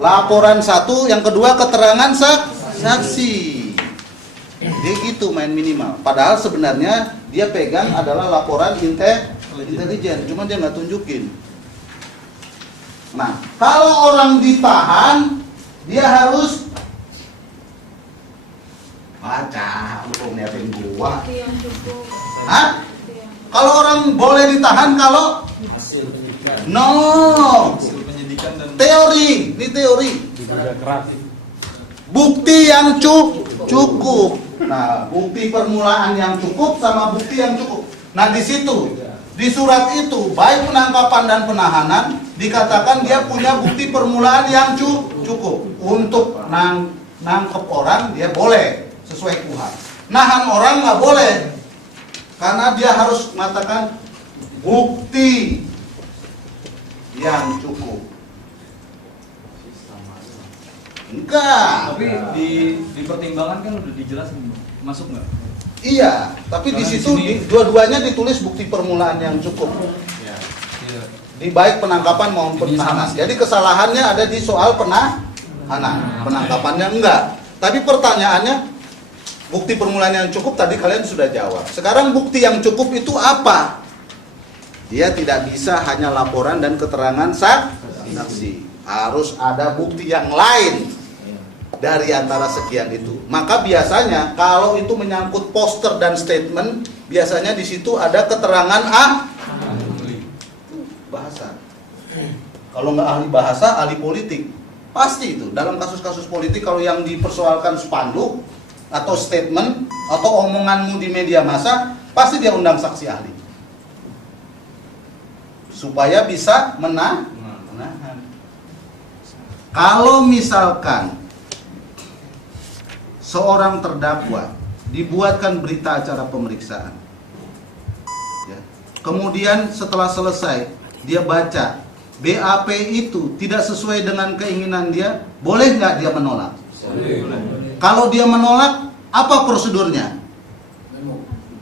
Laporan 1, yang kedua keterangan saksi. Dia gitu main minimal. Padahal sebenarnya dia pegang adalah laporan intelijen, cuma dia nggak tunjukin. Nah, kalau orang ditahan, dia harus baca hukum niatin gua. Hah? Kalau orang boleh ditahan kalau Hasil penyidikan. no Hasil penyidikan dan teori, ini teori. Bukti yang cukup. Nah, bukti permulaan yang cukup sama bukti yang cukup. Nah, di situ di surat itu baik penangkapan dan penahanan dikatakan dia punya bukti permulaan yang cukup untuk nangkep orang dia boleh sesuai KUHP. Nahan orang nggak boleh karena dia harus mengatakan bukti yang cukup. Enggak. tapi di pertimbangan kan udah dijelasin, masuk nggak? Iya, tapi di Karena situ di sini- dua-duanya ditulis bukti permulaan yang cukup. Ya. Di baik penangkapan maupun Ini sama penahanan. sih. Jadi kesalahannya ada di soal penahanan, penangkapannya enggak. Tapi pertanyaannya bukti permulaan yang cukup tadi kalian sudah jawab. Sekarang bukti yang cukup itu apa? Dia tidak bisa hanya laporan dan keterangan saksi. Harus ada bukti yang lain dari antara sekian itu. Maka biasanya kalau itu menyangkut poster dan statement, biasanya di situ ada keterangan bahasa. Kalau nggak ahli bahasa, ahli politik. Pasti itu. Dalam kasus-kasus politik kalau yang dipersoalkan spanduk atau statement atau omonganmu di media massa, pasti dia undang saksi ahli. Supaya bisa menahan. Kalau misalkan seorang terdakwa dibuatkan berita acara pemeriksaan, ya, kemudian setelah selesai dia baca BAP itu tidak sesuai dengan keinginan dia, boleh nggak dia menolak? Kalau dia menolak, apa prosedurnya?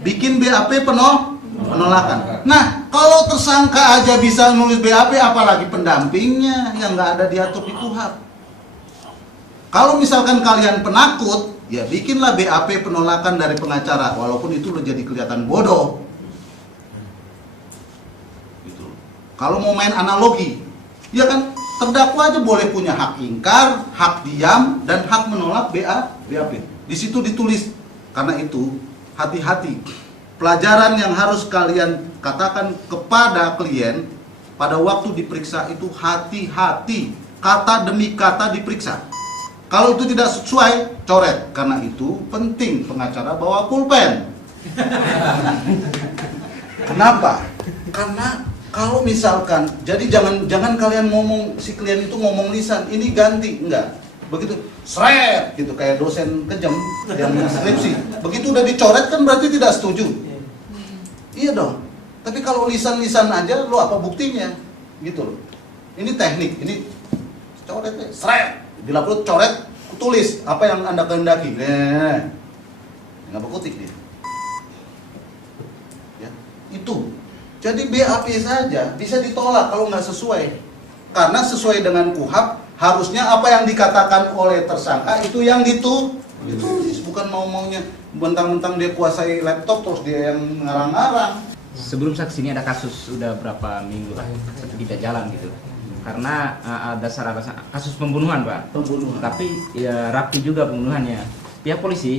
Bikin BAP penolakan. Nah, kalau tersangka aja bisa nulis BAP, apalagi pendampingnya yang nggak ada diatur di KUHP. Kalau misalkan kalian penakut, ya bikinlah BAP penolakan dari pengacara, walaupun itu udah jadi kelihatan bodoh. Gitu. Kalau mau main analogi, ya kan terdakwa aja boleh punya hak ingkar, hak diam, dan hak menolak BAP. Di situ ditulis. Karena itu hati-hati. Pelajaran yang harus kalian katakan kepada klien pada waktu diperiksa itu hati-hati, kata demi kata diperiksa. Kalau itu tidak sesuai, coret. Karena itu penting pengacara bawa pulpen. Kenapa? Karena kalau misalkan, jadi jangan kalian ngomong, si klien itu ngomong lisan, ini ganti, enggak. Begitu, seret gitu kayak dosen kejam yang skripsi. Begitu udah dicoret kan berarti tidak setuju. Iya dong. Tapi kalau lisan-lisan aja, lo apa buktinya? Gitu loh. Ini teknik, ini coret, seret. Bila perlu coret, tulis apa yang Anda kehendaki. Nggak berkutik dia. Ya, itu. Jadi BAP saja bisa ditolak kalau nggak sesuai. Karena sesuai dengan KUHP, harusnya apa yang dikatakan oleh tersangka itu yang ditulis, bukan mau-maunya mentang-mentang dia kuasai laptop terus dia yang ngarang-ngarang. Sebelum saksi ini ada kasus sudah berapa minggu lah tidak jalan gitu. Karena ada kasus pembunuhan, Pak. Pembunuhan. Tapi ya rapi juga pembunuhannya. Pihak polisi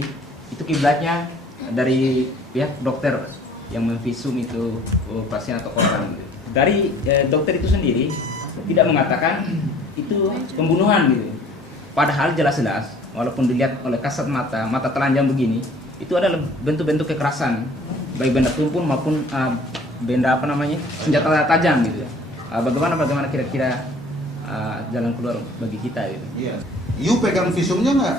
itu kiblatnya dari pihak dokter yang memvisum itu pasien atau korban. Dari dokter itu sendiri tidak mengatakan itu pembunuhan gitu. Padahal jelas-jelas walaupun dilihat oleh kasat mata telanjang begini, itu adalah bentuk-bentuk kekerasan, baik benda tumpul maupun benda senjata tajam gitu. bagaimana kira-kira jalan keluar bagi kita gitu. Iya. You pegang visumnya nggak?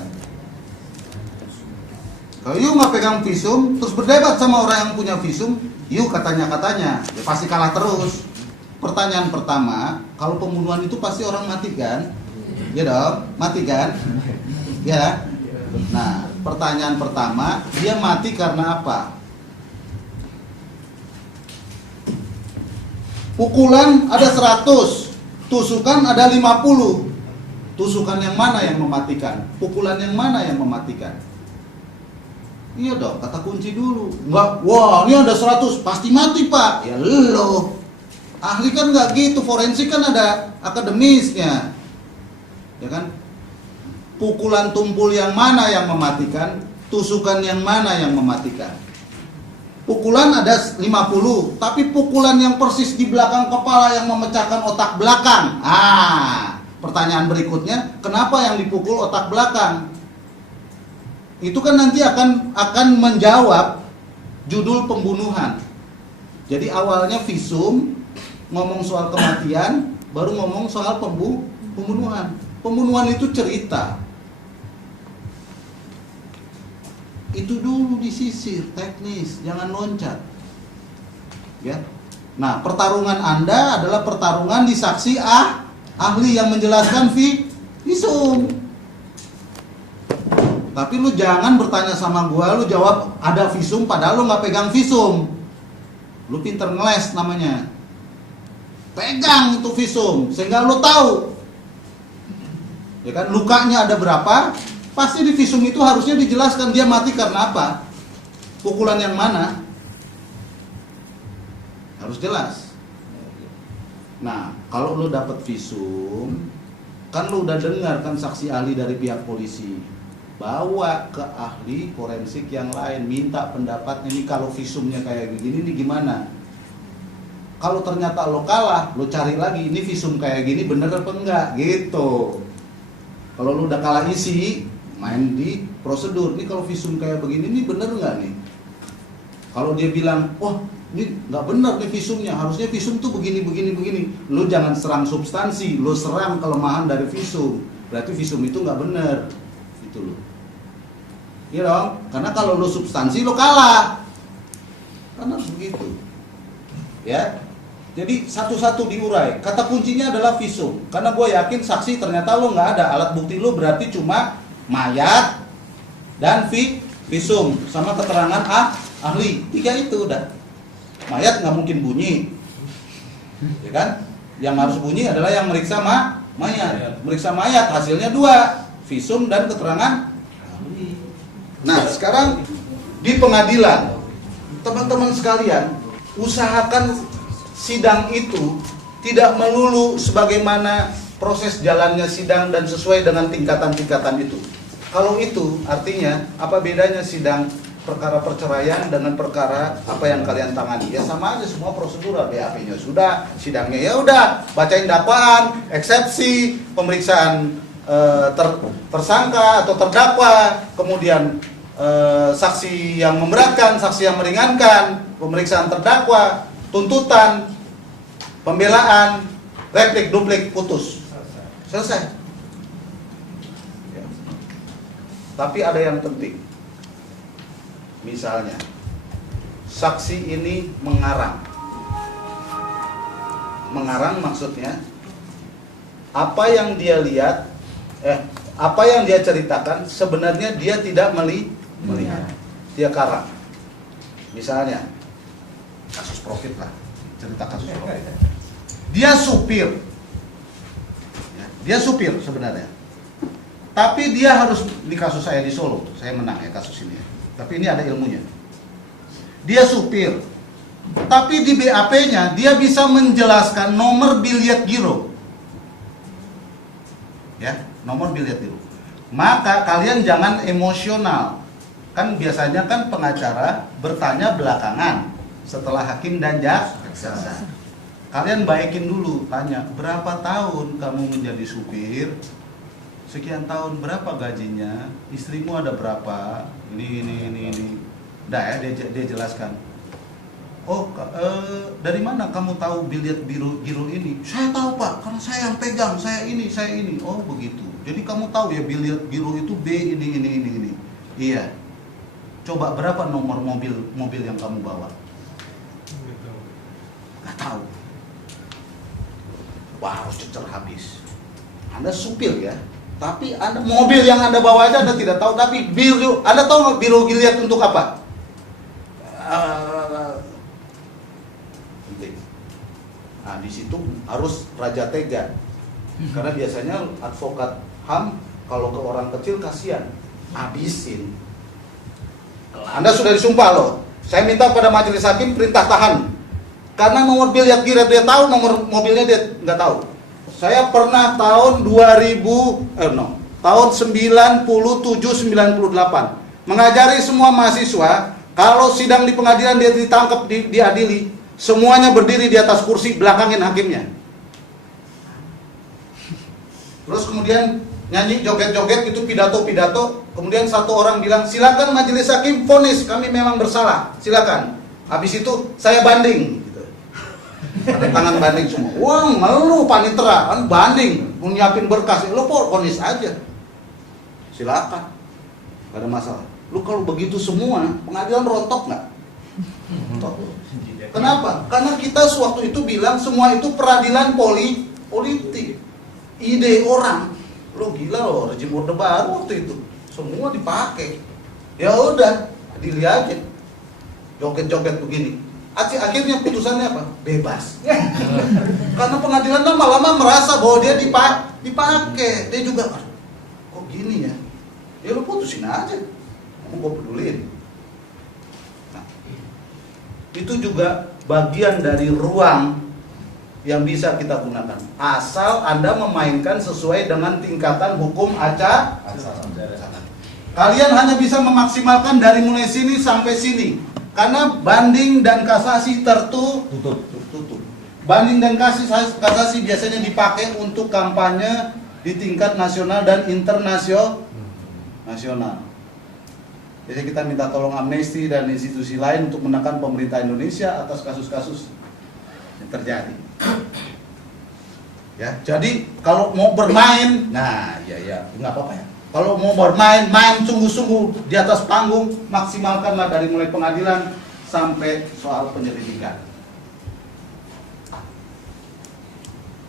Kalau you nggak pegang visum, terus berdebat sama orang yang punya visum, you katanya, ya pasti kalah terus. Pertanyaan pertama, kalau pembunuhan itu pasti orang mati kan? Ya dong, mati kan? Ya. Nah, pertanyaan pertama, dia mati karena apa? Pukulan ada 100, tusukan ada 50. Tusukan yang mana yang mematikan? Pukulan yang mana yang mematikan? Iya dong, kata kunci dulu. Enggak, wah ini ada 100, pasti mati pak. Ya lo, ahli kan nggak gitu, forensik kan ada akademisnya. Ya kan? Pukulan tumpul yang mana yang mematikan? Tusukan yang mana yang mematikan? Pukulan ada 50, tapi pukulan yang persis di belakang kepala yang memecahkan otak belakang. Pertanyaan berikutnya, kenapa yang dipukul otak belakang? Itu kan nanti akan menjawab judul pembunuhan. Jadi awalnya visum, ngomong soal kematian, baru ngomong soal pembunuhan. Pembunuhan itu cerita. Itu dulu disisir, teknis, jangan loncat. Ya. Nah, pertarungan Anda adalah pertarungan di saksi ahli yang menjelaskan visum. Tapi lu jangan bertanya sama gua, lu jawab ada visum padahal lu nggak pegang visum. Lu pinter ngeles namanya. Pegang itu visum sehingga lu tahu. Ya kan, lukanya ada berapa? Pasti di visum itu harusnya dijelaskan dia mati karena apa. Pukulan yang mana? Harus jelas. Nah, kalau lu dapat visum, kan lu udah dengar kan saksi ahli dari pihak polisi. Bawa ke ahli forensik yang lain, minta pendapatnya nih kalau visumnya kayak begini nih gimana? Kalau ternyata lo kalah, lo cari lagi ini visum kayak gini bener apa enggak gitu. Kalau lo udah kalah isi, main di prosedur. Nih kalau visum kayak begini nih bener nggak nih? Kalau dia bilang, wah ini nggak bener nih visumnya, harusnya visum tuh begini. Lo jangan serang substansi, lo serang kelemahan dari visum. Berarti visum itu nggak bener. Itu lo. Iya dong, karena kalau lo substansi lo kalah. Kan harus begitu. Ya. Jadi satu-satu diurai. Kata kuncinya adalah visum. Karena gue yakin saksi ternyata lo nggak ada. Alat bukti lo berarti cuma mayat dan visum sama keterangan ahli. 3 itu udah. Mayat nggak mungkin bunyi, ya kan? Yang harus bunyi adalah yang meriksa mayat. Meriksa mayat hasilnya 2, visum dan keterangan ahli. Nah sekarang di pengadilan, teman-teman sekalian, usahakan sidang itu tidak melulu sebagaimana proses jalannya sidang dan sesuai dengan tingkatan-tingkatan itu. Kalau itu artinya apa bedanya sidang perkara perceraian dengan perkara apa yang kalian tangani? Ya sama aja semua prosedural, BAP-nya sudah, sidangnya ya udah, bacain dakwaan, eksepsi, pemeriksaan tersangka atau terdakwa, kemudian saksi yang memberatkan, saksi yang meringankan, pemeriksaan terdakwa, tuntutan, pembelaan, replik, duplik, putus. Selesai. Ya. Tapi ada yang penting. Misalnya, saksi ini mengarang. Mengarang maksudnya apa yang dia lihat, apa yang dia ceritakan sebenarnya dia tidak melihat. Dia karang. Misalnya, kasus profit lah, cerita kasus profit. Dia supir. Ya, dia supir sebenarnya. Tapi dia harus, di kasus saya di Solo, saya menang ya kasus ini. Tapi ini ada ilmunya. Dia supir. Tapi di BAP-nya dia bisa menjelaskan nomor biliet giro. Ya, nomor biliet giro. Maka kalian jangan emosional. Kan biasanya kan pengacara bertanya belakangan setelah hakim dan jaksa. Kalian baikin dulu, tanya, berapa tahun kamu menjadi supir? Sekian tahun, berapa gajinya? Istrimu ada berapa? Ini. Udah ya, dia jelaskan. Dari mana kamu tahu biliet biru ini? Saya tahu Pak, karena saya yang pegang, saya ini. Oh begitu. Jadi kamu tahu ya biliet biru itu B ini. Iya. Coba berapa nomor mobil yang kamu bawa? Nggak tahu. Wah, harus cecer habis. Anda supir ya, tapi Anda mobil yang Anda bawa aja Anda tidak tahu. Tapi biru, Anda tahu nggak biru biliet untuk apa? Penting. Nah, di situ harus raja tega. Karena biasanya advokat HAM kalau ke orang kecil kasihan, habisin. Anda sudah disumpah loh. Saya minta pada majelis hakim perintah tahan. Karena nomor biliet dia tahu, nomor mobilnya dia nggak tahu. Saya pernah tahun 97-98 mengajari semua mahasiswa, kalau sidang di pengadilan dia ditangkap, diadili, semuanya berdiri di atas kursi, belakangin hakimnya. Terus kemudian nyanyi joget-joget itu pidato, kemudian satu orang bilang, silakan majelis hakim vonis, kami memang bersalah, silakan. Habis itu saya banding. Ada tangan banding semua. Wah, ngeluh panitera, kan banding, nyiapin berkas. Lo vonis aja. Silakan. Gak ada masalah. Lu kalau begitu semua, pengadilan rontok nggak? Kenapa? Karena kita sewaktu itu bilang semua itu peradilan politik. Ide orang. Lo gila lo, rejim Orde Baru waktu itu. Semua dipakai. Ya udah, dilihat aja. Joget-joget begini. Akhirnya putusannya apa? Bebas. Karena pengadilan lama-lama merasa bahwa dia dipakai. Dia juga, kok gini ya? Ya lu putusin aja. Kamu gue pedulin. Nah, itu juga bagian dari ruang yang bisa kita gunakan. Asal Anda memainkan sesuai dengan tingkatan hukum acara. Kalian hanya bisa memaksimalkan dari mulai sini sampai sini. Karena banding dan kasasi tertutup. Banding dan kasasi biasanya dipakai untuk kampanye di tingkat nasional dan internasional. Jadi kita minta tolong Amnesty dan institusi lain untuk menekan pemerintah Indonesia atas kasus-kasus yang terjadi. Ya, jadi kalau mau bermain, nah ya nggak apa-apa ya. Kalau mau bermain, main sungguh-sungguh di atas panggung, maksimalkanlah dari mulai pengadilan sampai soal penyelidikan.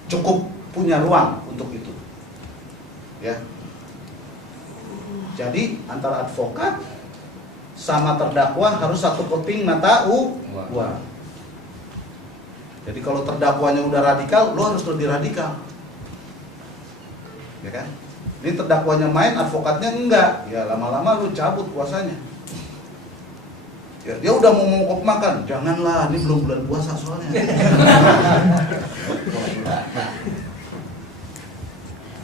Cukup punya ruang untuk itu. Ya. Jadi antara advokat sama terdakwa harus satu keping mata uang. Jadi kalau terdakwanya udah radikal, lo harus lebih radikal. Ya kan? Ini terdakwanya main, advokatnya enggak. Ya lama-lama lu cabut kuasanya. Ya dia udah mau mongkok makan, janganlah, ini belum bulan puasa soalnya.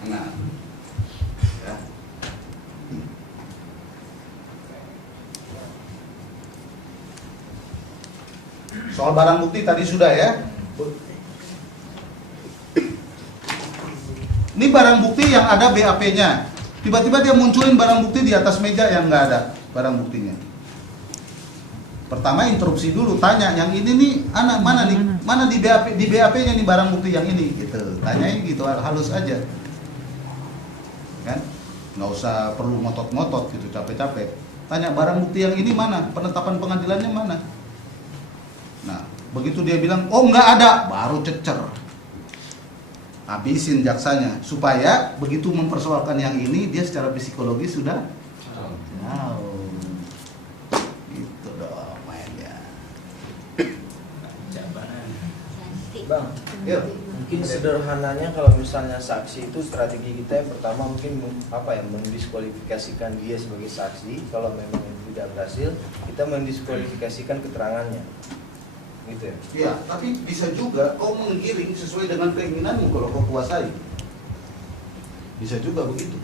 Nah, ya. Soal barang bukti tadi sudah ya. Ini barang bukti yang ada BAP-nya. Tiba-tiba dia munculin barang bukti di atas meja yang nggak ada barang buktinya. Pertama interupsi dulu, tanya yang ini nih anak mana nih? Mana di BAP-nya nih barang bukti yang ini gitu. Tanyain gitu halus aja. Kan? Nggak usah perlu ngotot-ngotot gitu, capek-capek. Tanya barang bukti yang ini mana? Penetapan pengadilannya mana? Nah, begitu dia bilang, "Oh, nggak ada." Baru cecer. Habisin jaksanya supaya begitu mempersoalkan yang ini dia secara psikologis sudah tahu. Itu dong mainnya. Bang, Yuk. mungkin sederhananya kalau misalnya saksi itu strategi kita yang pertama mungkin mendiskualifikasikan dia sebagai saksi. Kalau memang itu tidak berhasil, kita mendiskualifikasikan keterangannya. Gitu ya? Ya, tapi bisa juga kau menggiring sesuai dengan keinginanmu kalau kau kuasai. Bisa juga begitu,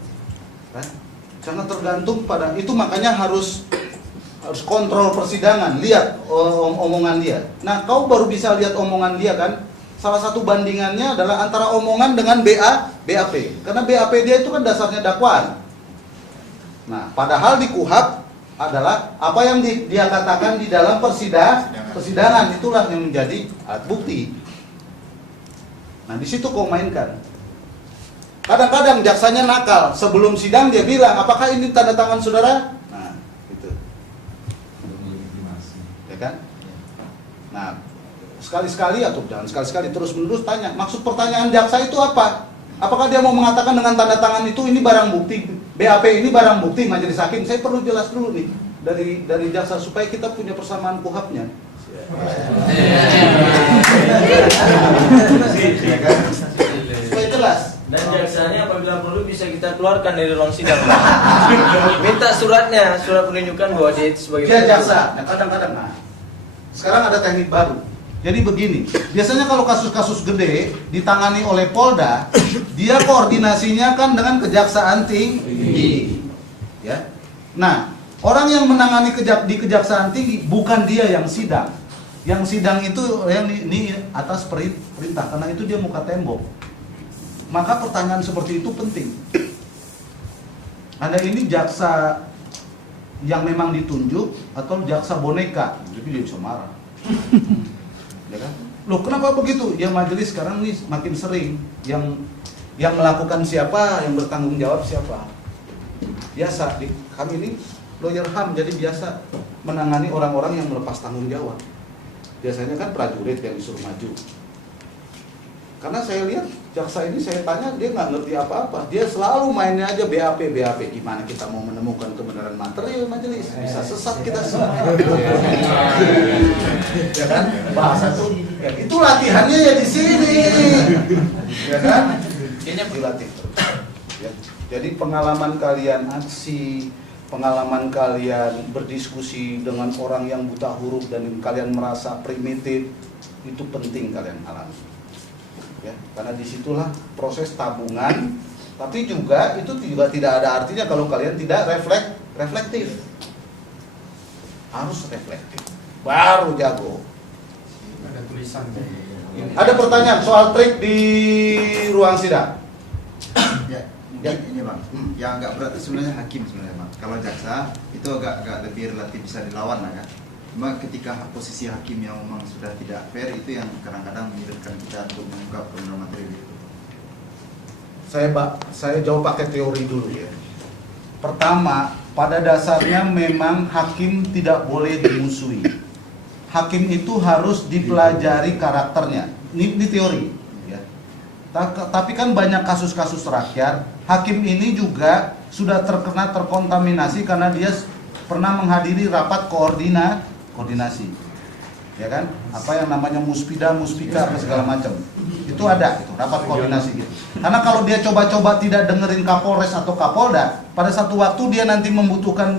kan? Sangat tergantung pada itu, makanya harus kontrol persidangan, lihat omongan dia. Nah, kau baru bisa lihat omongan dia kan? Salah satu bandingannya adalah antara omongan dengan BAP. Karena BAP dia itu kan dasarnya dakwaan. Nah, padahal di KUHP adalah apa yang dia katakan di dalam persidangan. persidangan itulah yang menjadi alat bukti. Nah di situ kau mainkan. Kadang-kadang jaksanya nakal, sebelum sidang dia bilang, apakah ini tanda tangan saudara? Nah, gitu. Ya kan? Nah, sekali-sekali atau jangan sekali-sekali terus-menerus tanya, maksud pertanyaan jaksa itu apa? Apakah dia mau mengatakan dengan tanda tangan itu ini barang bukti, BAP ini barang bukti majelis hakim? Saya perlu jelas dulu nih dari jaksa supaya kita punya persamaan kuhapnya. Ya kan? Supaya jelas. Dan jaksanya apabila perlu bisa kita keluarkan dari ruang sidang. Minta suratnya, surat penunjukan bahwa dia itu sebagai Dia jaksa. Nah, kadang-kadang. Nah, sekarang ada teknik baru. Jadi begini, biasanya kalau kasus-kasus gede ditangani oleh Polda, dia koordinasinya kan dengan Kejaksaan Tinggi. Ya. Nah, orang yang menangani di Kejaksaan Tinggi bukan dia yang sidang. Yang sidang itu yang ini atas perintah, karena itu dia muka tembok. Maka pertanyaan seperti itu penting. Anda ini jaksa yang memang ditunjuk atau jaksa boneka, jadi dia bisa marah. Ya kan? Loh kenapa begitu? Ya majelis sekarang nih makin sering yang melakukan siapa, yang bertanggung jawab siapa. Biasa kami ini lawyer HAM, jadi biasa menangani orang-orang yang melepas tanggung jawab. Biasanya kan prajurit yang disuruh maju. Karena saya lihat jaksa ini, saya tanya dia nggak ngerti apa-apa. Dia selalu mainnya aja BAP. Gimana kita mau menemukan kebenaran material majelis? Bisa sesat kita semua. Ya kan? Bahasa tuh. Ya, itu latihannya ya di sini. Ya kan? Ini dilatih. Ya. Jadi pengalaman kalian aksi, pengalaman kalian berdiskusi dengan orang yang buta huruf dan kalian merasa primitif, itu penting kalian alami. Ya, karena disitulah proses tabungan, tapi juga itu juga tidak ada artinya kalau kalian tidak reflektif. Harus reflektif, baru jago. Ada tulisan. Ada pertanyaan soal trik di ruang sidang? Ya, ini bang, yang agak berat itu sebenarnya hakim sebenarnya bang. Kalau jaksa itu agak lebih relatif bisa dilawan lah kan. Cuma ketika posisi hakim yang memang sudah tidak fair itu yang kadang-kadang menyulitkan kita untuk mengungkap kebenaran materi itu. Saya jawab pakai teori dulu ya. Pertama, pada dasarnya memang hakim tidak boleh dimusuhi. Hakim itu harus dipelajari karakternya. Ini teori. Ya. Tapi kan banyak kasus-kasus rakyat, hakim ini juga sudah terkontaminasi karena dia pernah menghadiri rapat koordinasi, ya kan? Apa yang namanya muspida, muspika, apa segala macam. Itu ada, itu rapat koordinasi gitu. Karena kalau dia coba-coba tidak dengerin Kapolres atau Kapolda, pada satu waktu dia nanti membutuhkan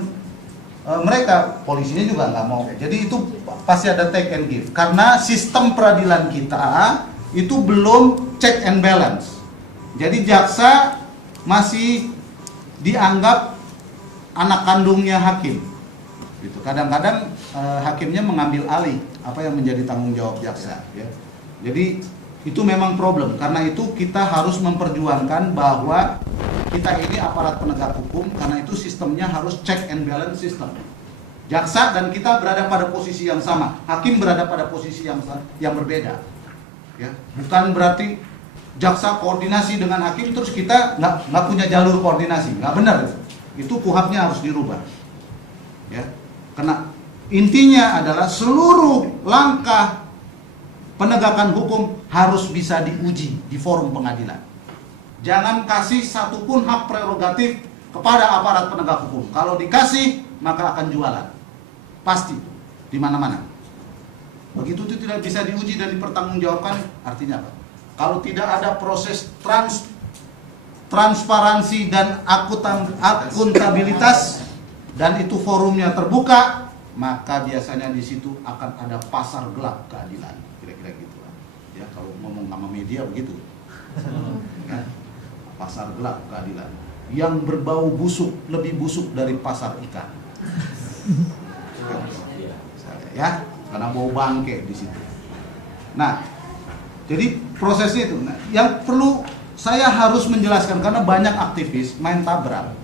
mereka, polisinya juga nggak mau. Jadi itu pasti ada take and give. Karena sistem peradilan kita itu belum check and balance. Jadi jaksa masih dianggap anak kandungnya hakim. Gitu. Kadang-kadang hakimnya mengambil alih apa yang menjadi tanggung jawab jaksa. Ya. Jadi itu memang problem. Karena itu kita harus memperjuangkan bahwa kita ini aparat penegak hukum, karena itu sistemnya harus check and balance system. Jaksa dan kita berada pada posisi yang sama, hakim berada pada posisi yang berbeda. Ya. Bukan berarti jaksa koordinasi dengan hakim terus kita nggak punya jalur koordinasi, nggak benar itu. Itu kuhapnya harus dirubah. Ya. Karena intinya adalah seluruh langkah penegakan hukum harus bisa diuji di forum pengadilan. Jangan kasih satupun hak prerogatif kepada aparat penegak hukum. Kalau dikasih maka akan jualan, pasti di mana-mana. Begitu itu tidak bisa diuji dan dipertanggungjawabkan, artinya apa? Kalau tidak ada proses transparansi dan akuntabilitas dan itu forumnya terbuka, maka biasanya di situ akan ada pasar gelap keadilan, kira-kira gitu lah. Ya kalau ngomong sama media begitu, ya, pasar gelap keadilan yang berbau busuk, lebih busuk dari pasar ikan. Ya, karena bau bangke di situ. Nah, jadi prosesnya itu. Nah, yang perlu saya harus menjelaskan karena banyak aktivis main tabrak.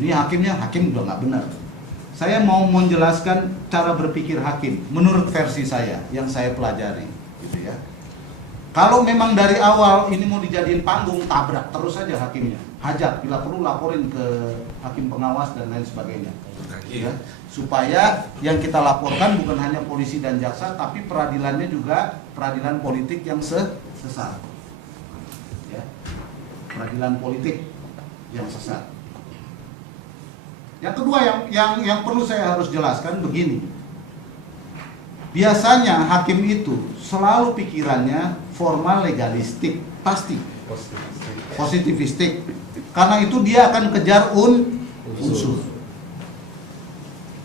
Ini hakim udah nggak benar. saya mau menjelaskan cara berpikir hakim menurut versi saya yang saya pelajari, gitu ya. Kalau memang dari awal ini mau dijadiin panggung, tabrak terus saja hakimnya, hajar, bila perlu laporin ke hakim pengawas dan lain sebagainya, ya. Supaya yang kita laporkan bukan hanya polisi dan jaksa, tapi peradilannya juga peradilan politik yang sesat, ya. Peradilan politik yang sesat. Yang kedua yang perlu saya harus jelaskan begini. Biasanya hakim itu selalu pikirannya formal legalistik, pasti positivistik. Karena itu dia akan kejar unsur.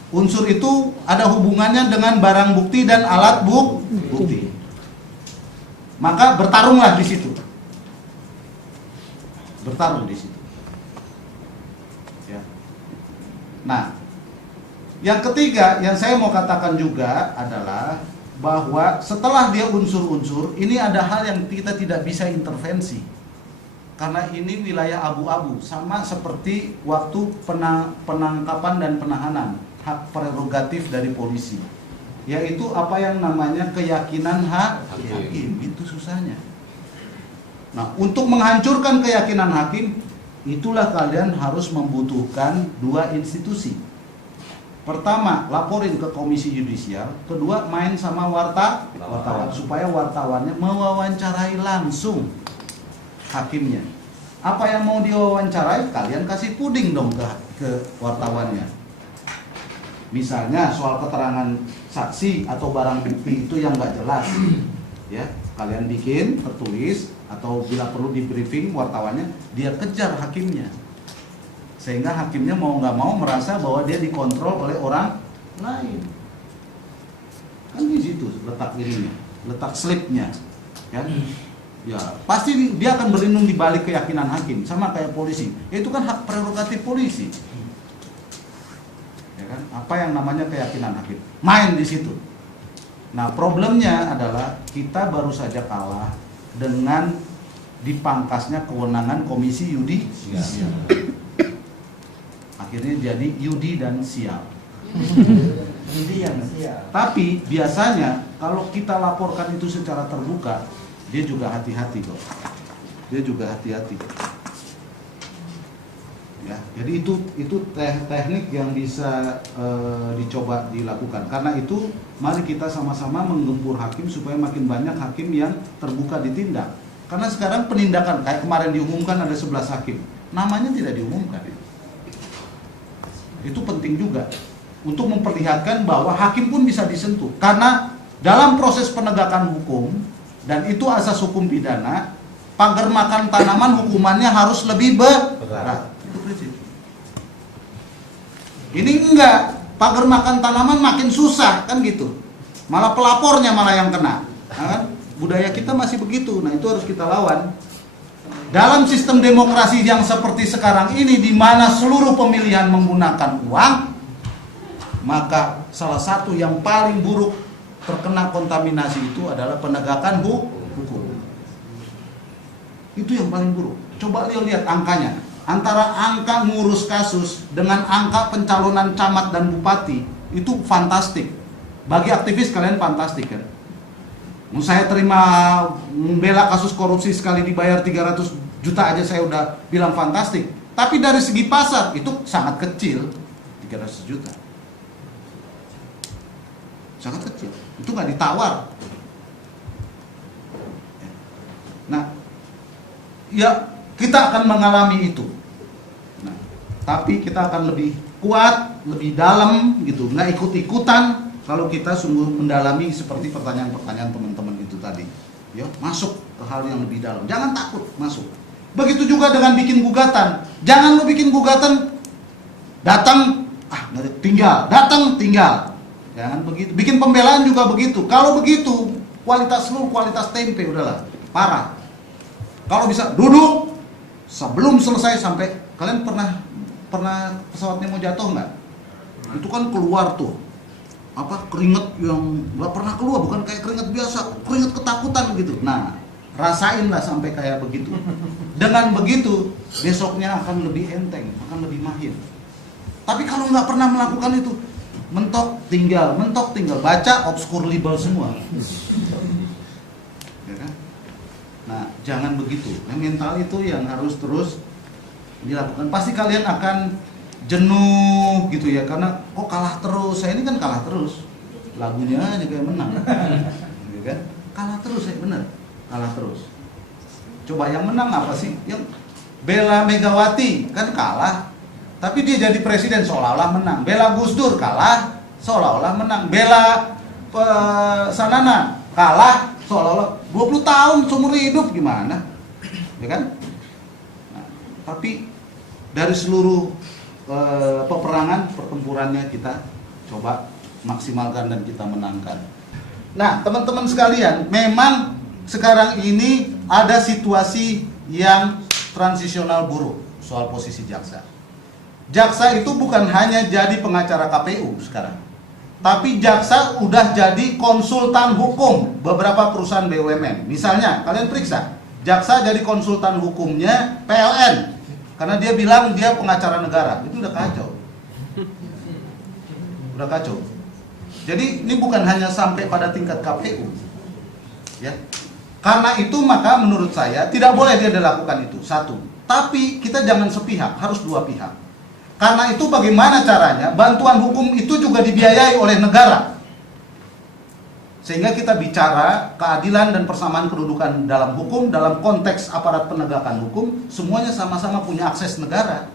Unsur itu ada hubungannya dengan barang bukti dan alat bukti. Maka bertarunglah di situ. Bertarung di situ. Ya. Nah, yang ketiga yang saya mau katakan juga adalah bahwa setelah dia unsur-unsur, ini ada hal yang kita tidak bisa intervensi. Karena ini wilayah abu-abu, sama seperti waktu penangkapan dan penahanan, hak prerogatif dari polisi. Yaitu apa yang namanya keyakinan hakim, itu susahnya. Nah, untuk menghancurkan keyakinan hakim, itulah kalian harus membutuhkan dua institusi. Pertama, laporin ke komisi yudisial. Kedua, main sama wartawan supaya wartawannya mewawancarai langsung hakimnya. Apa yang mau diwawancarai, kalian kasih puding dong ke wartawannya. Misalnya soal keterangan saksi atau barang bukti itu yang nggak jelas, ya kalian bikin tertulis atau bila perlu di briefing wartawannya, dia kejar hakimnya. Sehingga hakimnya mau nggak mau merasa bahwa dia dikontrol oleh orang lain. Kan di situ letak ininya, letak slipnya, kan? Ya pasti dia akan berlindung di balik keyakinan hakim, sama kayak polisi. Itu kan hak prerogatif polisi, ya kan? Apa yang namanya keyakinan hakim, main di situ. Nah problemnya adalah kita baru saja kalah dengan dipangkasnya kewenangan komisi yudisial. Akhirnya jadi Yudi dan Sial. Tapi biasanya kalau kita laporkan itu secara terbuka, dia juga hati-hati kok. Dia juga hati-hati. Ya, jadi itu teknik yang bisa dicoba dilakukan. Karena itu mari kita sama-sama menggempur hakim supaya makin banyak hakim yang terbuka ditindak. Karena sekarang penindakan kayak kemarin diumumkan ada 11 hakim, namanya tidak diumumkan. Itu penting juga untuk memperlihatkan bahwa hakim pun bisa disentuh. Karena dalam proses penegakan hukum, dan itu asas hukum pidana, pagar makan tanaman hukumannya harus lebih berat. Itu prinsip. Ini enggak, pagar makan tanaman makin susah kan gitu. Malah pelapornya malah yang kena. Nah, kan? Budaya kita masih begitu. Nah, itu harus kita lawan. Dalam sistem demokrasi yang seperti sekarang ini, di mana seluruh pemilihan menggunakan uang, maka salah satu yang paling buruk terkena kontaminasi itu adalah penegakan hukum. Itu yang paling buruk. Coba lihat angkanya. Antara angka ngurus kasus dengan angka pencalonan camat dan bupati, itu fantastik. Bagi aktivis kalian fantastik kan? Saya terima membela kasus korupsi sekali dibayar 300 juta aja saya udah bilang fantastik. Tapi dari segi pasar itu sangat kecil, 300 juta. Sangat kecil. Itu nggak ditawar. Nah, ya kita akan mengalami itu. Nah, tapi kita akan lebih kuat, lebih dalam gitu, nggak ikut-ikutan. Kalau kita sungguh mendalami seperti pertanyaan-pertanyaan teman-teman itu tadi, ya masuk ke hal yang lebih dalam. Jangan takut masuk. Begitu juga dengan bikin gugatan. Jangan lo bikin gugatan datang tinggal, datang tinggal. Jangan begitu. Bikin pembelaan juga begitu. Kalau begitu kualitas lu kualitas tempe udahlah parah. Kalau bisa duduk sebelum selesai sampai kalian pernah pesawatnya mau jatuh nggak? Itu kan keluar tuh. Keringet yang nggak pernah keluar, bukan kayak keringet biasa, keringet ketakutan gitu. Nah, rasainlah sampai kayak begitu. Dengan begitu, besoknya akan lebih enteng, akan lebih mahir. Tapi kalau nggak pernah melakukan itu, mentok tinggal, baca obscure libel semua. Ya kan? Nah, jangan begitu. Yang mental itu yang harus terus dilakukan. Pasti kalian akan jenuh gitu ya, karena kok kalah terus. Saya ini kan kalah terus. Lagunya aja kayak menang. Ya kan? Kalah terus, saya bener. Kalah terus. Coba yang menang apa sih? Yang bela Megawati kan kalah, tapi dia jadi presiden seolah-olah menang. Bela Gus Dur kalah, seolah-olah menang. Bela Sanana kalah, seolah-olah 20 tahun seumur hidup gimana? Ya kan? Nah, tapi dari seluruh peperangan, pertempurannya kita coba maksimalkan dan kita menangkan. Nah, teman-teman sekalian, memang sekarang ini ada situasi yang transisional buruk soal posisi jaksa. Jaksa itu bukan hanya jadi pengacara KPU sekarang, tapi jaksa udah jadi konsultan hukum beberapa perusahaan BUMN. Misalnya, kalian periksa, jaksa jadi konsultan hukumnya PLN karena dia bilang dia pengacara negara. Itu udah kacau. Udah kacau. Jadi ini bukan hanya sampai pada tingkat KPU. Ya. Karena itu maka menurut saya tidak boleh dia dilakukan itu. Satu. Tapi kita jangan sepihak, harus dua pihak. Karena itu bagaimana caranya bantuan hukum itu juga dibiayai oleh negara. Sehingga kita bicara keadilan dan persamaan kedudukan dalam hukum, dalam konteks aparat penegakan hukum, semuanya sama-sama punya akses negara.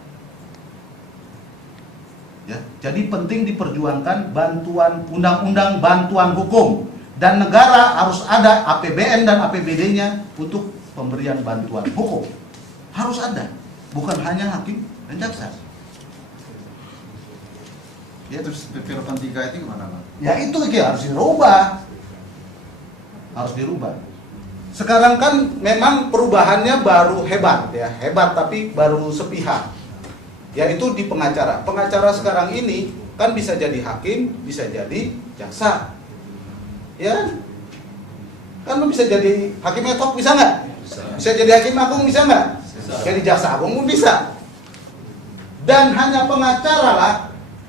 Ya, jadi penting diperjuangkan bantuan undang-undang bantuan hukum, dan negara harus ada APBN dan APBD-nya untuk pemberian bantuan hukum. Harus ada, bukan hanya hakim dan jaksa. Ya, terus PP 83 itu gimana, Pak? Ya itu harus dirubah. Harus dirubah. Sekarang kan memang perubahannya baru hebat ya, hebat tapi baru sepihak. Yaitu di pengacara. Pengacara sekarang ini kan bisa jadi hakim, bisa jadi jaksa. Ya, kan lu bisa jadi hakim ad hoc, bisa nggak? Bisa jadi hakim agung, bisa nggak? Jadi jaksa agung pun bisa. Dan hanya pengacara lah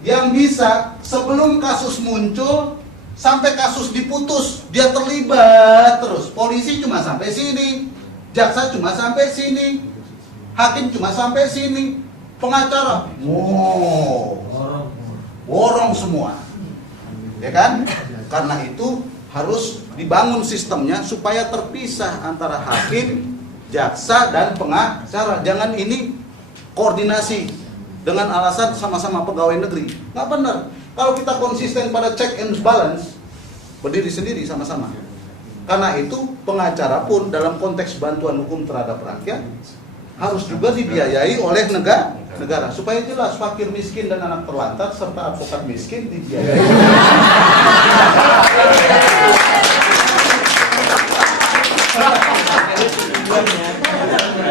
yang bisa sebelum kasus muncul sampai kasus diputus, dia terlibat terus. Polisi cuma sampai sini, jaksa cuma sampai sini, hakim cuma sampai sini, pengacara, borong semua, ya kan? Karena itu harus dibangun sistemnya supaya terpisah antara hakim, jaksa, dan pengacara. Jangan ini koordinasi dengan alasan sama-sama pegawai negeri. Nggak benar. Kalau kita konsisten pada check and balance, berdiri sendiri sama-sama. Karena itu pengacara pun dalam konteks bantuan hukum terhadap rakyat harus juga dibiayai oleh negara supaya jelas fakir miskin dan anak terlantar serta advokat miskin dibiayai.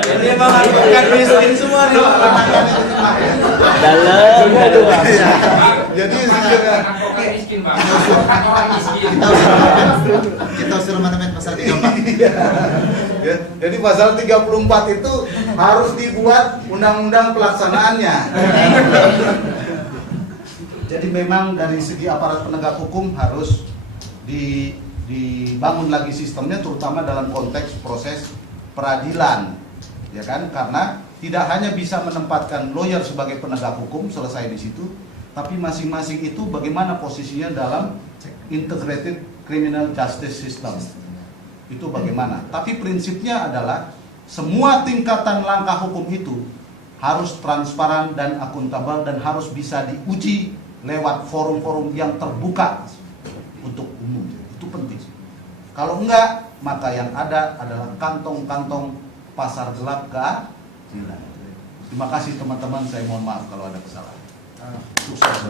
Ini emang advokat miskin semua nih. Dalam. Jadi advokat miskin, Bang. Advokat orang miskin. Kita usir mana-mana pasal 34. Ya, jadi pasal 34 itu harus dibuat undang-undang pelaksanaannya. Jadi memang dari segi aparat penegak hukum harus dibangun lagi sistemnya, terutama dalam konteks proses peradilan, ya kan? Karena tidak hanya bisa menempatkan lawyer sebagai penegak hukum selesai di situ, tapi masing-masing itu bagaimana posisinya dalam integrated criminal justice system. Itu bagaimana? Tapi prinsipnya adalah semua tingkatan langkah hukum itu harus transparan dan akuntabel dan harus bisa diuji lewat forum-forum yang terbuka untuk umum. Itu penting. Kalau enggak, maka yang ada adalah kantong-kantong pasar gelap keadilan. Terima kasih teman-teman, saya mohon maaf kalau ada kesalahan. Sukses.